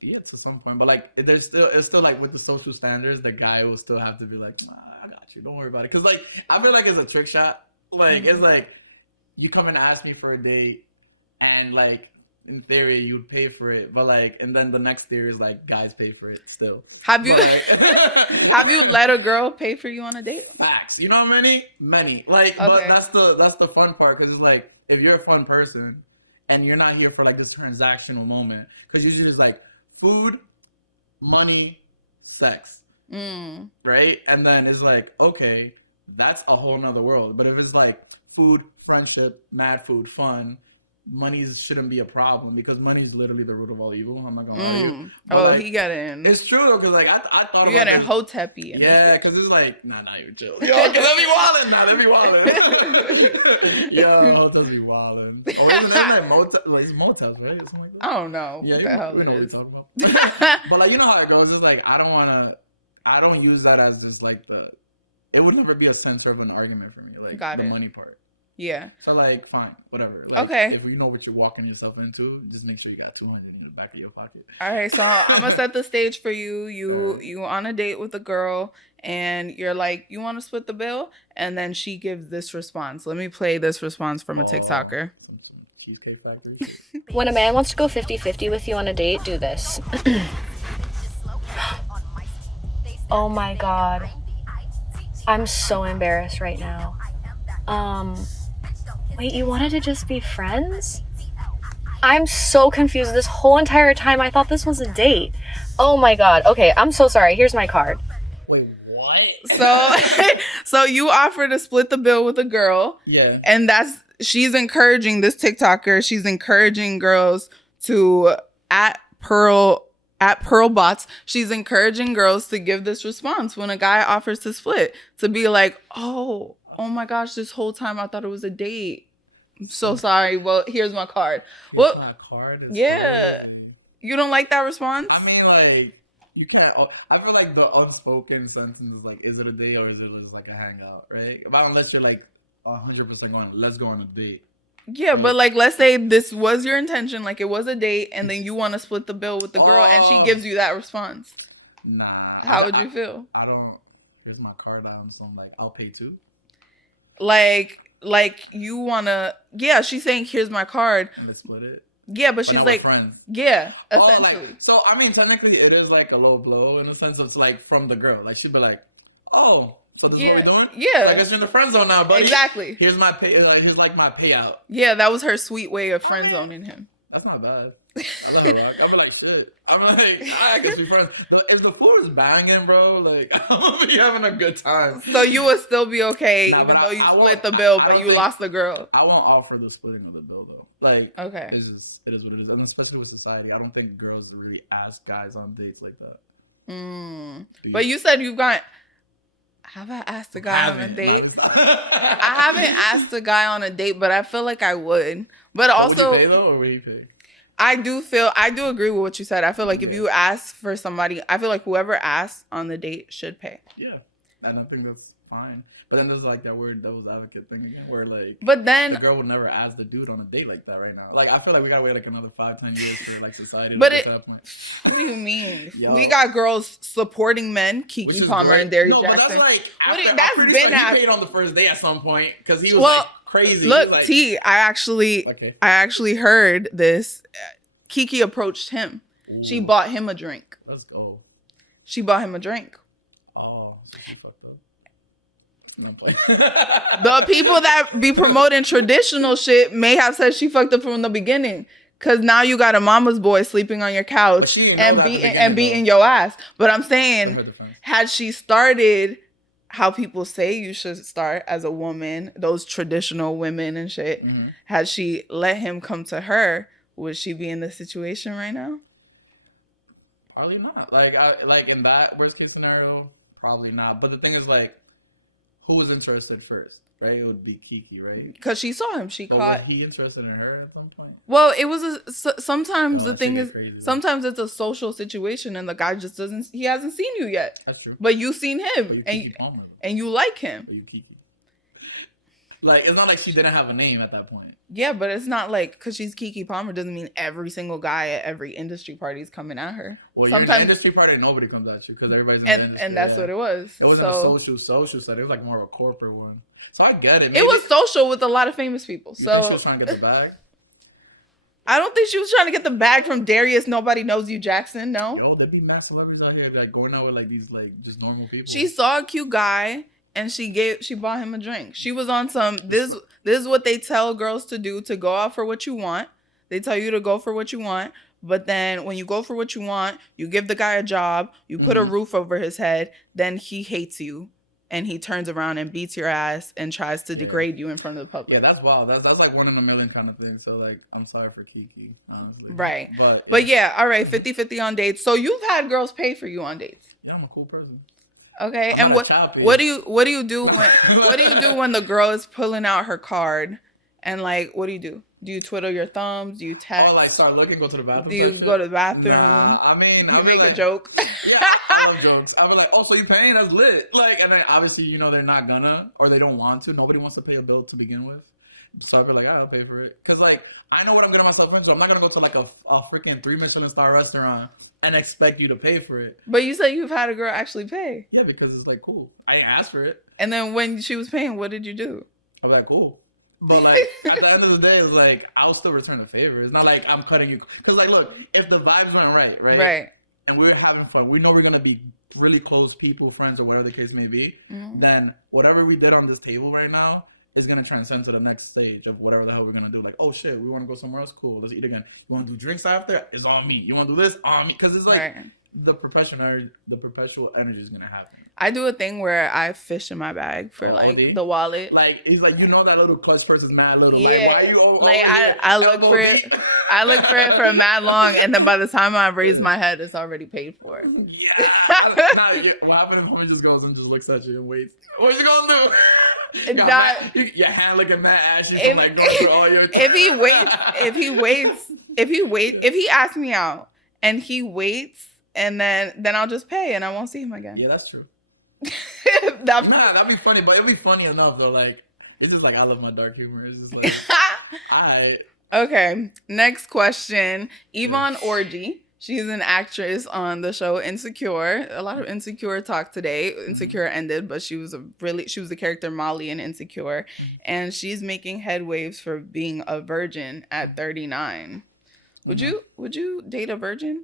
Yeah, to some point, but like, it's still like with the social standards, the guy will still have to be like, I got you, don't worry about it. Cause like, I feel like it's a trick shot. Like, it's like, you come and ask me for a date, and like, in theory, you'd pay for it, but like, and then the next theory is like, guys pay for it still. Have you let a girl pay for you on a date? Facts. You know how many? Like, okay. But that's the fun part, because it's like, if you're a fun person and you're not here for like this transactional moment, because usually it's like food, money, sex, right? And then it's like, okay, that's a whole nother world. But if it's like food, friendship, mad food, fun, money shouldn't be a problem, because money is literally the root of all evil. I'm not gonna lie to you, but like, he got in. It's true though, because like I thought about this. Hotep-y. Yeah, because it's like not even chill. Yo, because they be wildin'. Nah, they be wildin'. Yo, hotels be wildin'. Oh, isn't like motel? Like, it's motels, right? Or something like that. I don't know. Yeah, we know what we're talking about. But like, you know how it goes. It's like I don't use that as just like it would never be a center of an argument for me, like the money part. Yeah. So like, fine, whatever. Like, Okay. if you know what you're walking yourself into, just make sure you got 200 in the back of your pocket. All right, so I'm gonna set the stage for you. Alright. You on a date with a girl, and you're like, you want to split the bill, and then she gives this response. Let me play this response from a TikToker. Some Cheesecake Factory shit. When a man wants to go 50-50 with you on a date, do this. Oh my god. I'm so embarrassed right now. Wait, you wanted to just be friends? I'm so confused. This whole entire time I thought this was a date. Oh my god. Okay, I'm so sorry. Here's my card. Wait, what? So you offer to split the bill with a girl. Yeah. And she's encouraging this TikToker. She's encouraging girls to at Pearl Bots. She's encouraging girls to give this response when a guy offers to split, to be like, oh my gosh, this whole time I thought it was a date. I'm so sorry. Well, here's my card. Here's my card is crazy. You don't like that response? I mean, like, you can't. I feel like the unspoken sentence is like, is it a date or is it just like a hangout, right? But unless you're like 100% going, let's go on a date. Yeah, right? But like, let's say this was your intention, like it was a date, and then you want to split the bill with the girl, and she gives you that response. Nah. How would you feel? I don't. Here's my card out, so I'm like, I'll pay too. Like you wanna? Yeah, she's saying, here's my card, and let's split it. Yeah, but she's now like, we're friends. Yeah. Oh, like, so I mean, technically, it is like a low blow in a sense. It's like from the girl. Like, she'd be like, oh. So this is what we're doing? Yeah. So I guess you're in the friend zone now, buddy. Exactly. Here's my pay. Here's like my payout. Yeah, that was her sweet way of friend zoning him. That's not bad. I let her rock. I'm like, shit. I'm like, I guess we friends. If the food is banging, bro, like, I'm gonna be having a good time. So you would still be okay. Nah, but I won't. The bill, I don't think lost the girl. I won't offer the splitting of the bill though. Like, okay, it is what it is, and especially with society, I don't think girls really ask guys on dates like that. But you said you've got. Have I asked a guy on a date? Nah, stop. I haven't asked a guy on a date, but I feel like I would. But also, would you pay though, or would he pay? I do agree with what you said. I feel like if you ask for somebody, I feel like whoever asks on the date should pay. Yeah. And I think that's fine. But then there's like that weird devil's advocate thing again where like but then the girl would never ask the dude on a date like that right now. Like I feel like we gotta wait like another 5-10 years for like society to get to that point. What do you mean? Yo. We got girls supporting men, which is Palmer great. And Darius no, but Jackson. that's like after I'm pretty sure he paid on the first day at some point because he was like crazy. Look, He's like I actually heard this. Keke approached him. Ooh. She bought him a drink. Let's go. She bought him a drink. Oh, so she fucked up. No, I'm playing. The people that be promoting traditional shit may have said she fucked up from the beginning. Cause now you got a mama's boy sleeping on your couch. But she didn't know that at the beginning. And beating your ass. But I'm saying, to her defense, had she started how people say you should start as a woman, those traditional women and shit, had she let him come to her, would she be in this situation right now? Probably not. Like in that worst case scenario, probably not. But the thing is, like, who was interested first, right? It would be Keke, right? Because she saw him. But was he interested in her at some point? Well, it was sometimes the thing is crazy, sometimes it's a social situation and the guy just he hasn't seen you yet. That's true. But you've seen him. But you Keke Palmer though. And you like him. But you Keke. Like, it's not like she didn't have a name at that point. Yeah, but it's not like, because she's Keke Palmer doesn't mean every single guy at every industry party is coming at her. Well, you're in the industry party and nobody comes at you because everybody's in the industry. And that's what it was. It wasn't a social setting. It was like more of a corporate one. So I get it. Maybe it was social with a lot of famous people. You think she was trying to get the bag? I don't think she was trying to get the bag from Darius Nobody Knows You Jackson, no. Yo, there be mass celebrities out here like going out with like these like just normal people. She saw a cute guy. And she bought him a drink. She was on some, this is what they tell girls to do, to go out for what you want. They tell you to go for what you want. But then when you go for what you want, you give the guy a job, you put a roof over his head, then he hates you. And he turns around and beats your ass and tries to degrade you in front of the public. Yeah, that's wild. That's like 1 in a million kind of thing. So like, I'm sorry for Keke, honestly. Right. But yeah, all right, 50-50 on dates. So you've had girls pay for you on dates. Yeah, I'm a cool person. Okay. I'm not a choppy. What do you do? What do you do when the girl is pulling out her card? And like, what do you do? Do you twiddle your thumbs? Do you text? Oh, like start looking, go to the bathroom type shit? Go to the bathroom? Nah, I mean, I'll be like, joke. Yeah, I love jokes. I'll be like, oh, so you paying? That's lit. Like, and then obviously, they're not gonna, or they don't want to. Nobody wants to pay a bill to begin with. So I'll be like, I'll pay for it. Because, like, I know what I'm getting myself into. I'm not going to go to, like, a freaking 3 Michelin star restaurant and expect you to pay for it. But you said you've had a girl actually pay. Yeah, because it's, like, cool. I ain't asked for it. And then when she was paying, what did you do? I'm like, cool. But, like, at the end of the day, it's like, I'll still return the favor. It's not like I'm cutting you. Because, like, look, if the vibes went right? And we were having fun, we know we're going to be really close people, friends, or whatever the case may be, then whatever we did on this table right now is going to transcend to the next stage of whatever the hell we're going to do. Like, oh, shit, we want to go somewhere else? Cool, let's eat again. You want to do drinks after? It's on me. You want to do this? On me. Because it's like... the perpetual energy is gonna happen. I do a thing where I fish in my bag for OD? The wallet. Like he's like, you know, that little clutch purse is mad little. Like, why are you over here elbow deep? I look for it for mad long, and then by the time I raise my head, it's already paid for. Yeah. What happened if homie just goes and just looks at you and waits? What you gonna do? Your hand looking mad ashy from like going through all your. If he asks me out and he waits. And then I'll just pay and I won't see him again. Yeah, that's true. That'd be funny, but it'll be funny enough though. Like, it's just like, I love my dark humor. It's just like, Okay, next question. Yvonne Orji. She's an actress on the show Insecure. A lot of Insecure talk today. Insecure ended, but she was the character Molly in Insecure. And she's making headwaves for being a virgin at 39. Would you date a virgin,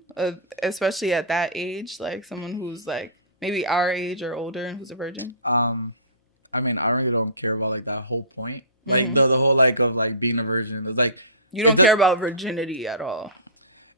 especially at that age, like someone who's like maybe our age or older and who's a virgin? I mean, I really don't care about like that whole point, like the whole like of like being a virgin. It's like you don't care about virginity at all.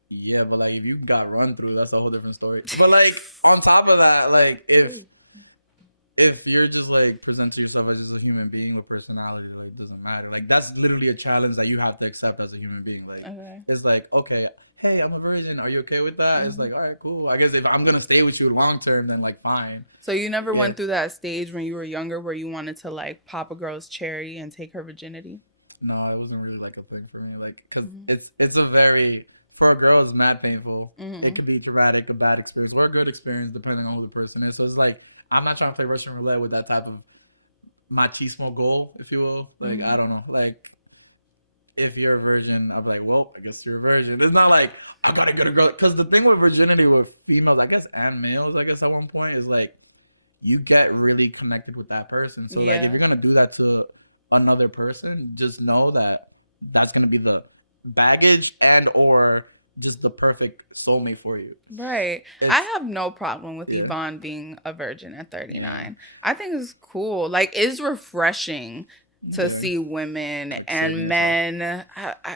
Yeah, but like if you got run through, that's a whole different story. But like on top of that, like if you're just like present to yourself as just a human being with personality, like doesn't matter. Like that's literally a challenge that you have to accept as a human being. Like it's like, okay, hey, I'm a virgin. Are you okay with that? It's like, all right, cool. I guess if I'm gonna stay with you long term, then like fine. So you never went through that stage when you were younger where you wanted to like pop a girl's cherry and take her virginity? No, it wasn't really like a thing for me. Like, cause it's a very, for a girl, it's mad painful. It could be traumatic, a bad experience, or a good experience, depending on who the person is. So it's like, I'm not trying to play Russian roulette with that type of machismo goal, if you will. Like, I don't know. Like, if you're a virgin, I'll be like, well, I guess you're a virgin. It's not like, I gotta get a girl. Cause the thing with virginity with females, I guess, and males, I guess at one point, is like, you get really connected with that person. So like, if you're gonna do that to another person, just know that that's gonna be the baggage and or just the perfect soulmate for you. Right. I have no problem with Yvonne being a virgin at 39. I think it's cool. Like, it's refreshing to see women like and men.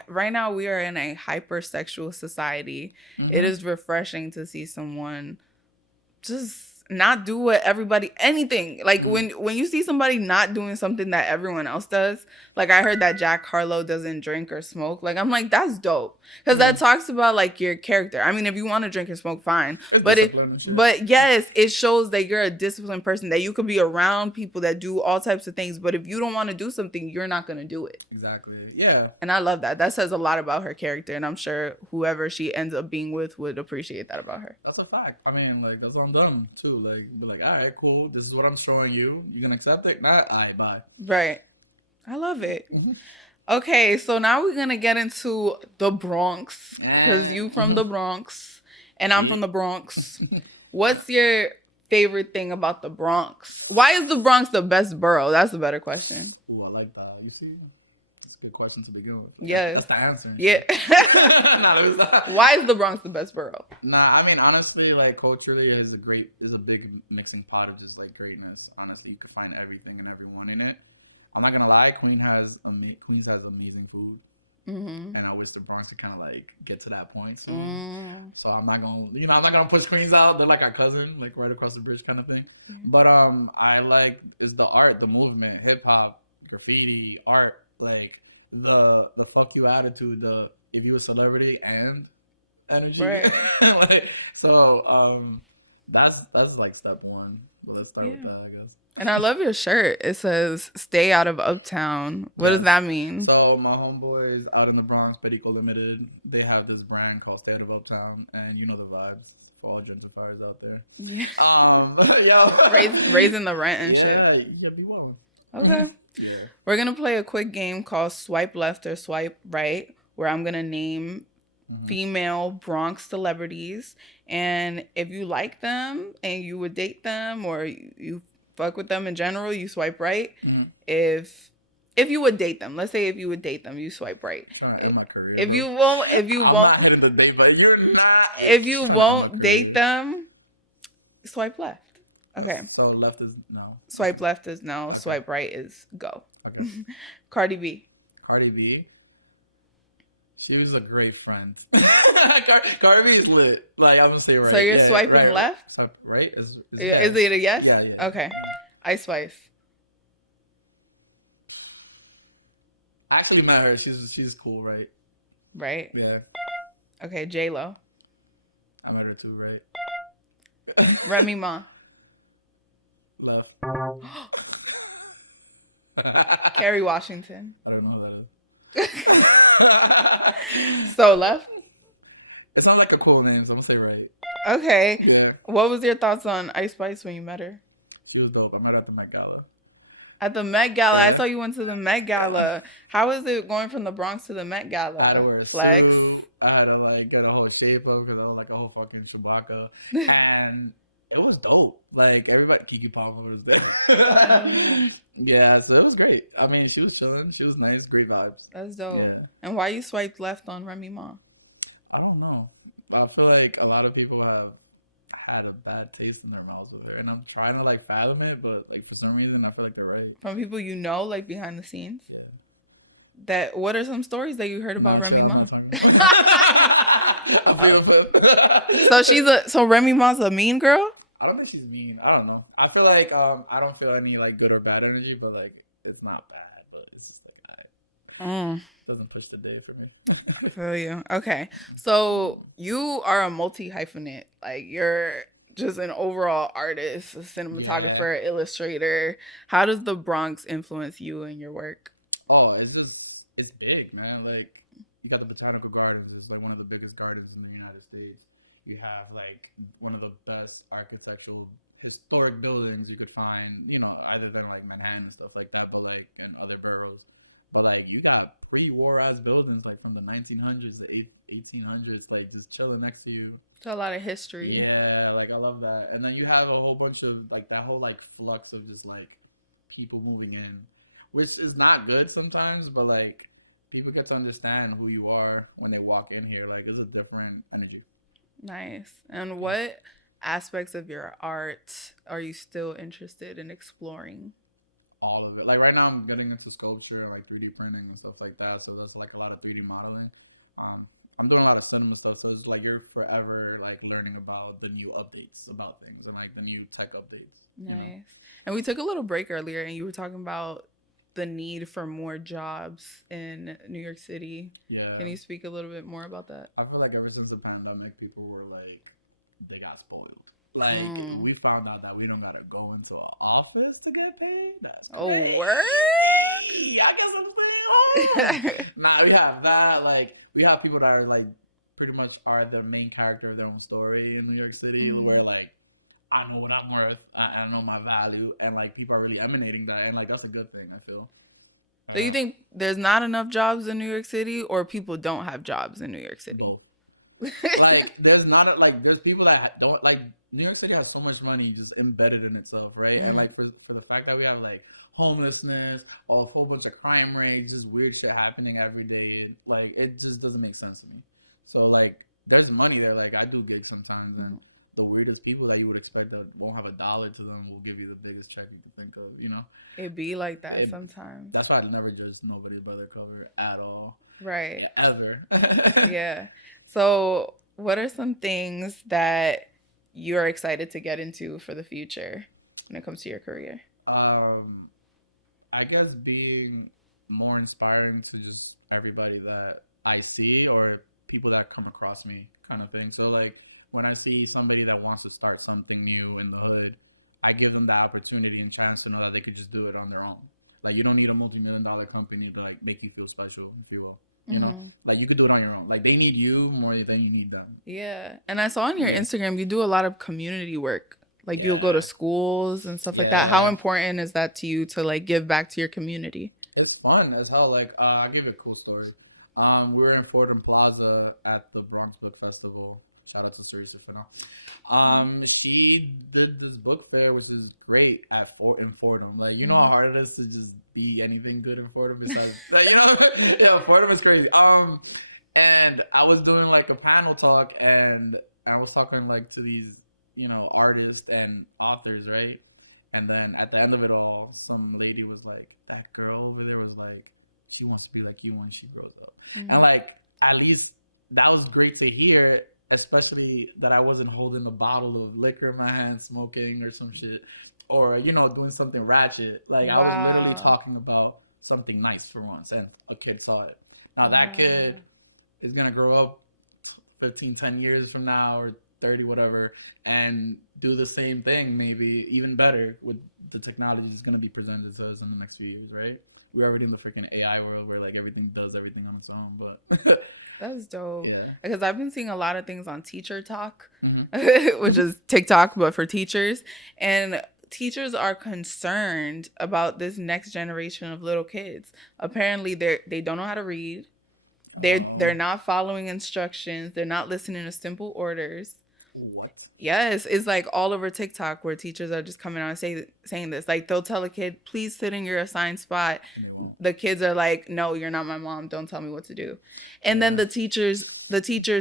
Right now, we are in a hypersexual society. It is refreshing to see someone just not do what anything. Like when you see somebody not doing something that everyone else does, like I heard that Jack Harlow doesn't drink or smoke. Like I'm like, that's dope. Because that talks about like your character. I mean, if you want to drink and smoke, fine. It's discipline and shit. But yes, it shows that you're a disciplined person, that you could be around people that do all types of things. But if you don't want to do something, you're not going to do it. Exactly. Yeah. And I love that. That says a lot about her character. And I'm sure whoever she ends up being with would appreciate that about her. That's a fact. I mean, like, that's on them too. Like, be like, all right, cool. This is what I'm showing you. You gonna accept it? Nah, all right, bye. Right. I love it. Okay, so now we're gonna get into the Bronx. Because you from the Bronx and I'm from the Bronx. What's your favorite thing about the Bronx? Why is the Bronx the best borough? That's a better question. Ooh, I like that. You see? That's a good question to begin with. Like, yeah. That's the answer. Yeah. Why is the Bronx the best borough? Nah, I mean, honestly, like, culturally, is a big mixing pot of just, like, greatness. Honestly, you could find everything and everyone in it. I'm not gonna lie, Queens has amazing food. And I wish the Bronx could kind of, like, get to that point soon. So I'm not gonna push Queens out. They're like our cousin, like, right across the bridge kind of thing. But I like, is the art, the movement, hip-hop, graffiti, art. Like the fuck you attitude, the if you a celebrity and energy. Right. Like, so that's like step one. But let's start with that, I guess. And I love your shirt. It says stay out of Uptown. What does that mean? So my homeboys out in the Bronx, Perico Limited, they have this brand called Stay Out of Uptown, and you know the vibes for all gentrifiers out there. Raising the rent and shit. Yeah, be willing. Okay. Yeah. We're going to play a quick game called Swipe Left or Swipe Right, where I'm going to name female Bronx celebrities. And if you like them and you would date them or you fuck with them in general, you swipe right. If you would date them, let's say if you would date them, you swipe right. I'm trying to end my career, If bro. you won't, I'm not hitting the date, but you're not. If you Trying to end my won't career. date them, swipe left. Okay. So left is no. Swipe left is no. Okay. Swipe right is go. Okay. Cardi B. Cardi B. She was a great friend. Cardi B is lit. Like I'm gonna say right. So you're yeah, swiping right. left? Swipe right is Is it a yes? Yeah. Okay. Yeah. Ice Spice. I actually met her. She's cool, right? Right. Yeah. Okay. J Lo. I met her too, right? Remy Ma. Left. Kerry Washington. I don't know who that is. So left. It sounds like a cool name, so I'm gonna say right. Okay. Yeah. What was your thoughts on Ice Spice when you met her? She was dope. I met her at the Met Gala. At the Met Gala. Yeah. I saw you went to the Met Gala. How is it going from the Bronx to the Met Gala? I had to wear a Flex. suit. I had to like get a whole shape up because I was like a whole fucking Chewbacca. And it was dope. Like everybody, Keke Palmer was there. Yeah, so it was great. I mean, she was chilling. She was nice. Great vibes. That's dope. Yeah. And why you swiped left on Remy Ma? I don't know. I feel like a lot of people have had a bad taste in their mouths with her. And I'm trying to like fathom it, but like for some reason, I feel like they're right. From people you know, like behind the scenes? Yeah. What are some stories that you heard about Nah, Remy chill. I'm Ma? not talking. I plead the fifth. So Remy Ma's a mean girl? I don't think she's mean. I don't know. I feel like I don't feel any like good or bad energy, but like it's not bad, but it's just like doesn't push the day for me. Feel you. Okay. So you are a multi-hyphenate. Like you're just an overall artist, a cinematographer, illustrator. How does the Bronx influence you and your work? Oh, it's big, man. Like you got the Botanical Gardens. It's like one of the biggest gardens in the United States. You have like one of the best architectural historic buildings you could find, you know, other than like Manhattan and stuff like that, but like in other boroughs. But like you got pre-war ass buildings like from the 1900s, the 1800s, like just chilling next to you. It's a lot of history. Yeah, like I love that. And then you have a whole bunch of like that whole like flux of just like people moving in, which is not good sometimes, but like people get to understand who you are when they walk in here. Like it's a different energy. Nice. And what aspects of your art are you still interested in exploring? All of it. Like right now I'm getting into sculpture and like 3D printing and stuff like that. So that's like a lot of 3D modeling. I'm doing a lot of cinema stuff. So it's like you're forever like learning about the new updates about things and like the new tech updates, you know? And we took a little break earlier and you were talking about the need for more jobs in New York City. Yeah. Can you speak a little bit more about that? I feel like ever since the pandemic, people were like, they got spoiled. Like we found out that we don't gotta go into an office to get paid. That's crazy. I guess I'm staying home. Nah, we have that. Like we have people that are like pretty much are the main character of their own story in New York City, where like I know what I'm worth, I know my value, and like people are really emanating that, and like that's a good thing. I feel. Do you think there's not enough jobs in New York City, or people don't have jobs in New York City? Both. Like there's not like there's people that don't like. New York City has so much money just embedded in itself, right? And like for the fact that we have like homelessness, a whole bunch of crime rates, just weird shit happening every day, like it just doesn't make sense to me. So like there's money there. Like I do gigs sometimes, and the weirdest people that you would expect that won't have a dollar to them will give you the biggest check you could think of, you know? It'd be like that sometimes. That's why I never judge nobody by their cover at all. Right. Yeah, ever. Yeah. So what are some things that you're excited to get into for the future when it comes to your career? I guess being more inspiring to just everybody that I see or people that come across me kind of thing. So like when I see somebody that wants to start something new in the hood, I give them the opportunity and chance to know that they could just do it on their own. Like you don't need a multi-million-dollar company to like make you feel special, if you will. You know, like you could do it on your own. Like they need you more than you need them. Yeah. And I saw on your Instagram, you do a lot of community work. Like you'll go to schools and stuff like that. How important is that to you to like give back to your community? It's fun as hell. Like I'll give you a cool story. We were in Fordham Plaza at the Bronx Book Festival. Shout out to Sarisa for now. She did this book fair, which is great in Fordham. Like, you know how hard it is to just be anything good in Fordham besides, you know, yeah, Fordham is crazy. And I was doing like a panel talk, and I was talking like to these, you know, artists and authors, right? And then at the end of it all, some lady was like, that girl over there was like, she wants to be like you when she grows up. And like, at least that was great to hear, especially that I wasn't holding a bottle of liquor in my hand, smoking or some shit, or, you know, doing something ratchet. Like, I was literally talking about something nice for once, and a kid saw it. Now, that kid is going to grow up 10 years from now, or 30, whatever, and do the same thing, maybe even better with the technology that's going to be presented to us in the next few years, right? We're already in the freaking AI world where like everything does everything on its own, but that's dope. Yeah, because I've been seeing a lot of things on Teacher Talk, which is TikTok but for teachers, and teachers are concerned about this next generation of little kids. Apparently they don't know how to read. They're not following instructions. They're not listening to simple orders. What? Yes, it's like all over TikTok where teachers are just coming out and saying this. Like, they'll tell a kid, please sit in your assigned spot. And they won't. The kids are like, no, you're not my mom. Don't tell me what to do. And then the teachers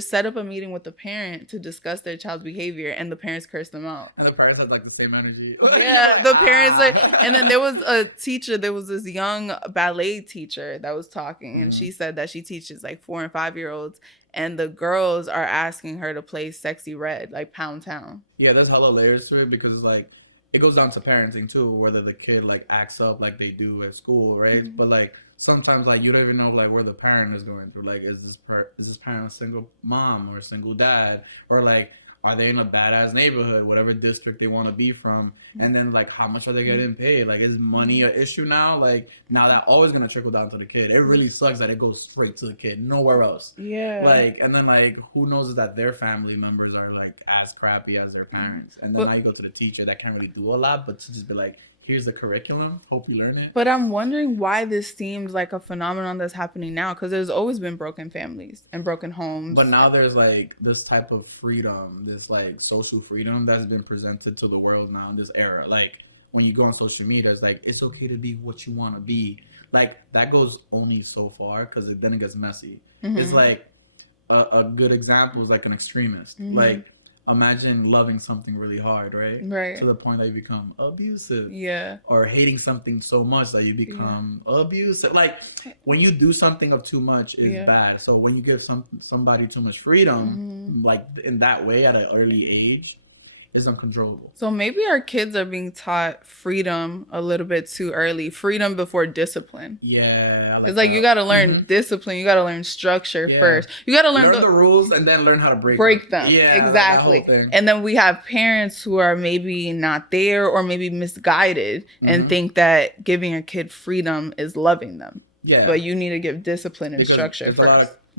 set up a meeting with the parent to discuss their child's behavior, and the parents curse them out. And the parents had like the same energy. Yeah, like, the parents and then there was a teacher, there was this young ballet teacher that was talking, and she said that she teaches like 4 and 5-year-olds. And the girls are asking her to play Sexy Red, like Pound Town. Yeah, there's hella layers to it, because like it goes down to parenting too, whether the kid like acts up like they do at school, right? But like sometimes like you don't even know like where the parent is going through. Like, is this parent a single mom or a single dad, or like are they in a badass neighborhood, whatever district they want to be from? And then like, how much are they getting paid? Like, is money an issue now? Like, now that always gonna trickle down to the kid. It really sucks that it goes straight to the kid, nowhere else. Yeah. Like, and then like, who knows that their family members are like as crappy as their parents? And then now you go to the teacher that can't really do a lot, but to just be like, here's the curriculum, hope you learn it. But I'm wondering why this seems like a phenomenon that's happening now, because there's always been broken families and broken homes. But now there's like this type of freedom, this like social freedom that's been presented to the world now in this era. Like, when you go on social media, it's like, it's okay to be what you want to be. Like, that goes only so far, because then it gets messy. It's like a good example is like an extremist. Like, imagine loving something really hard, right? To the point that you become abusive. Yeah. Or hating something so much that you become abusive. Like, when you do something of too much is bad. So when you give somebody too much freedom, like in that way at an early age, is uncontrollable. So maybe our kids are being taught freedom a little bit too early. Freedom before discipline. Yeah, I like that. It's like, you got to learn discipline. You got to learn structure first. You got to learn the rules, and then learn how to break them. Yeah, exactly. That whole thing. And then we have parents who are maybe not there, or maybe misguided, and think that giving your kid freedom is loving them. Yeah. But you need to give discipline and because structure there's first.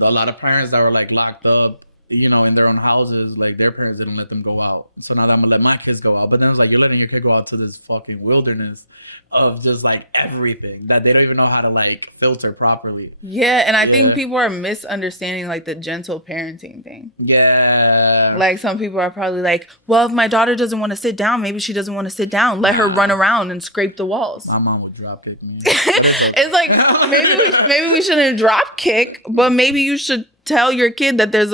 a lot of parents that were like locked up, you know, in their own houses. Like, their parents didn't let them go out, so now I'm gonna let my kids go out. But then it's like, you're letting your kid go out to this fucking wilderness of just like everything that they don't even know how to like filter properly. Yeah, and I think people are misunderstanding like the gentle parenting thing. Yeah, like some people are probably like, well, if my daughter doesn't want to sit down, maybe she doesn't want to sit down, let her run around and scrape the walls. My mom would drop kick me, but it's okay. It's like, maybe we shouldn't drop kick, but maybe you should tell your kid that there's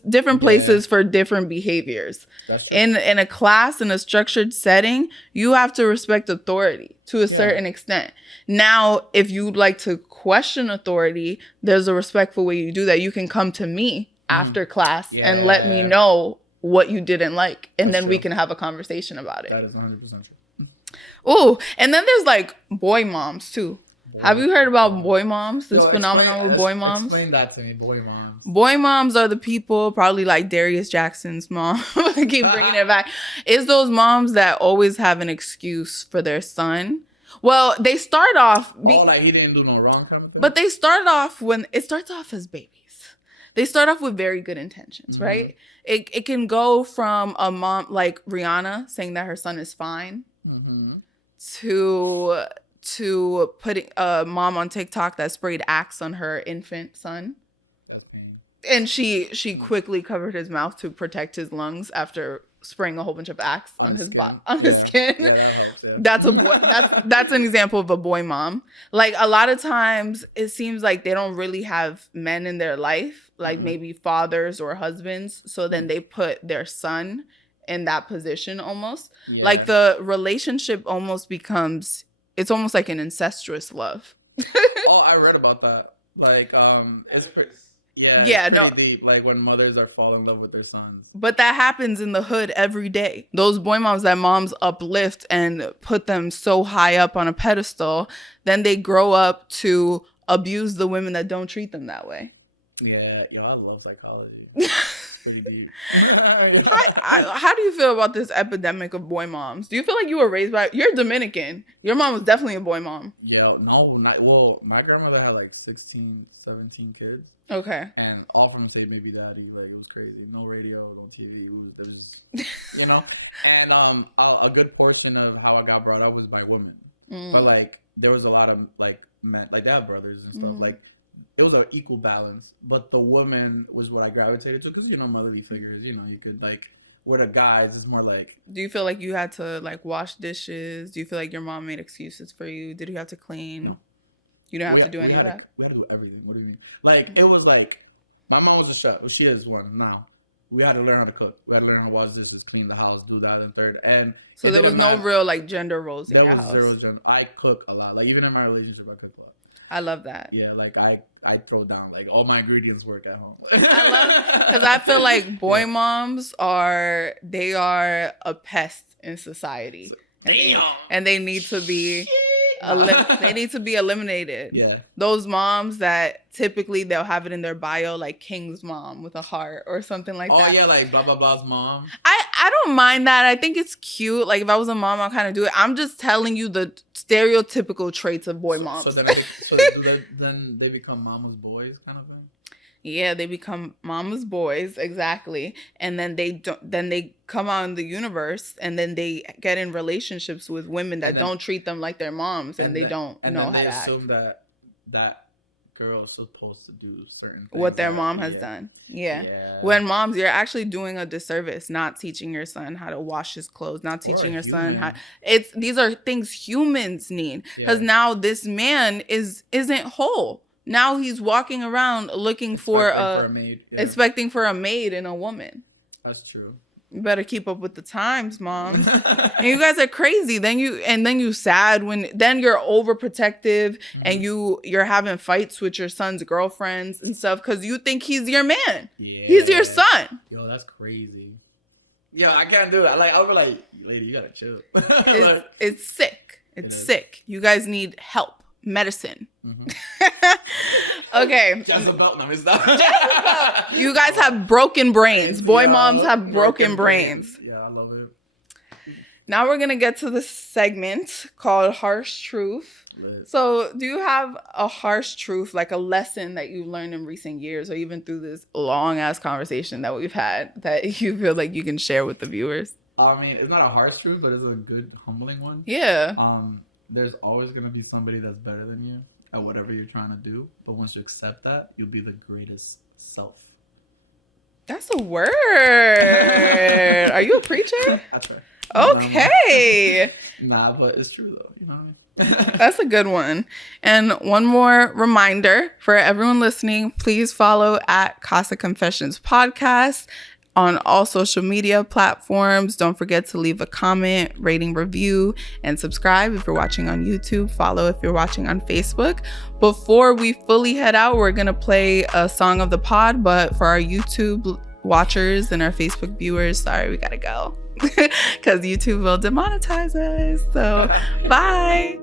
different places for different behaviors. That's true. In a class, in a structured setting, you have to respect authority to a certain extent. Now, if you'd like to question authority, there's a respectful way you do that. You can come to me after class and let me know what you didn't like, and then we can have a conversation about it. That is 100% true. Oh, and then there's like boy moms too. Have you heard about boy moms? Explain that to me, boy moms. Boy moms are the people, probably like Darius Jackson's mom. I keep bringing it back. It's those moms that always have an excuse for their son. Well, they start off... like he didn't do no wrong kind of thing? But they start off when... It starts off as babies. they start off with very good intentions, right? It can go from a mom like Rihanna saying that her son is fine to putting a mom on TikTok that sprayed Axe on her infant son. That's pain. And she quickly covered his mouth to protect his lungs after spraying a whole bunch of Axe on his skin. His skin. Yeah, that helps. Yeah, that's an example of a boy mom. Like a lot of times, it seems like they don't really have men in their life, like maybe fathers or husbands. So then they put their son in that position almost. Yeah, like the relationship almost becomes. It's almost like an incestuous love. Oh, I read about that. Like, it's pretty deep. Like when mothers are falling in love with their sons. But that happens in the hood every day. Those boy moms that moms uplift and put them so high up on a pedestal, then they grow up to abuse the women that don't treat them that way. Yeah, yo, I love psychology. It's pretty deep. How do you feel about this epidemic of boy moms? Do you feel like you were raised by... You're Dominican. Your mom was definitely a boy mom. Yeah, no, not... Well, my grandmother had like 16, 17 kids. Okay. And all from the same baby daddy. Like, it was crazy. No radio, no TV. There was just... You know? And a good portion of how I got brought up was by women. But, like, there was a lot of, like, men... Like, they have brothers and stuff. Like... It was an equal balance, but the woman was what I gravitated to because, you know, motherly figures, you know, you could like, with the guys, it's more like. Do you feel like you had to like wash dishes? Do you feel like your mom made excuses for you? Did you have to clean? No. You didn't have to do we had to do everything. What do you mean? Like, it was like, my mom was a chef. Well, she is one now. We had to learn how to cook. We had to learn how to wash dishes, clean the house, do that and third. And so it didn't matter. No real like gender roles. There was zero gender. I cook a lot. Like even in my relationship, I cook a lot. I love that. Yeah, like I throw down like all my ingredients work at home. Because I feel like boy moms are a pest in society. So, damn. And they need to be eliminated. Yeah. Those moms that typically they'll have it in their bio like King's mom with a heart or something like that. Oh yeah, like blah blah blah's mom. I don't mind that. I think it's cute. Like if I was a mom, I'll kind of do it. I'm just telling you the stereotypical traits of boy moms. So then then they become mama's boys kind of thing? Yeah, they become mama's boys, exactly. And then they come out in the universe and then they get in relationships with women that don't treat them like their moms and they don't. And then they assume that girl is supposed to do certain things. What their mom has done. Yeah. When moms, you're actually doing a disservice not teaching your son how to wash his clothes, not teaching your son how these are things humans need. Because now this man isn't whole. Now he's walking around looking for a maid. Yeah. Expecting for a maid and a woman. That's true. You better keep up with the times, mom. And you guys are crazy. Then you sad then you're overprotective and you're having fights with your son's girlfriends and stuff because you think he's your man. Yeah. He's your son. Yo, that's crazy. Yo, I can't do that. Like I'll be like, lady, you gotta chill. It's sick. It's sick. You guys need help. Medicine. Okay. Jezebel. No, it's not. You guys have broken brains. Boy moms have broken brains. Yeah, I love it. Now we're going to get to the segment called Harsh Truth. Lit. So do you have a harsh truth, like a lesson that you've learned in recent years or even through this long ass conversation that we've had that you feel like you can share with the viewers? I mean, it's not a harsh truth, but it's a good humbling one. Yeah. There's always going to be somebody that's better than you at whatever you're trying to do. But once you accept that, you'll be the greatest self. That's a word. Are you a preacher? I try. Okay. Nah, but it's true though. You know what I mean? That's a good one. And one more reminder for everyone listening, please follow at Casa Confessions Podcast on all social media platforms. Don't forget to leave a comment, rating, review, and subscribe if you're watching on YouTube. Follow if you're watching on Facebook. Before we fully head out, we're going to play a song of the pod, but for our YouTube watchers and our Facebook viewers, sorry, we got to go because YouTube will demonetize us. So bye.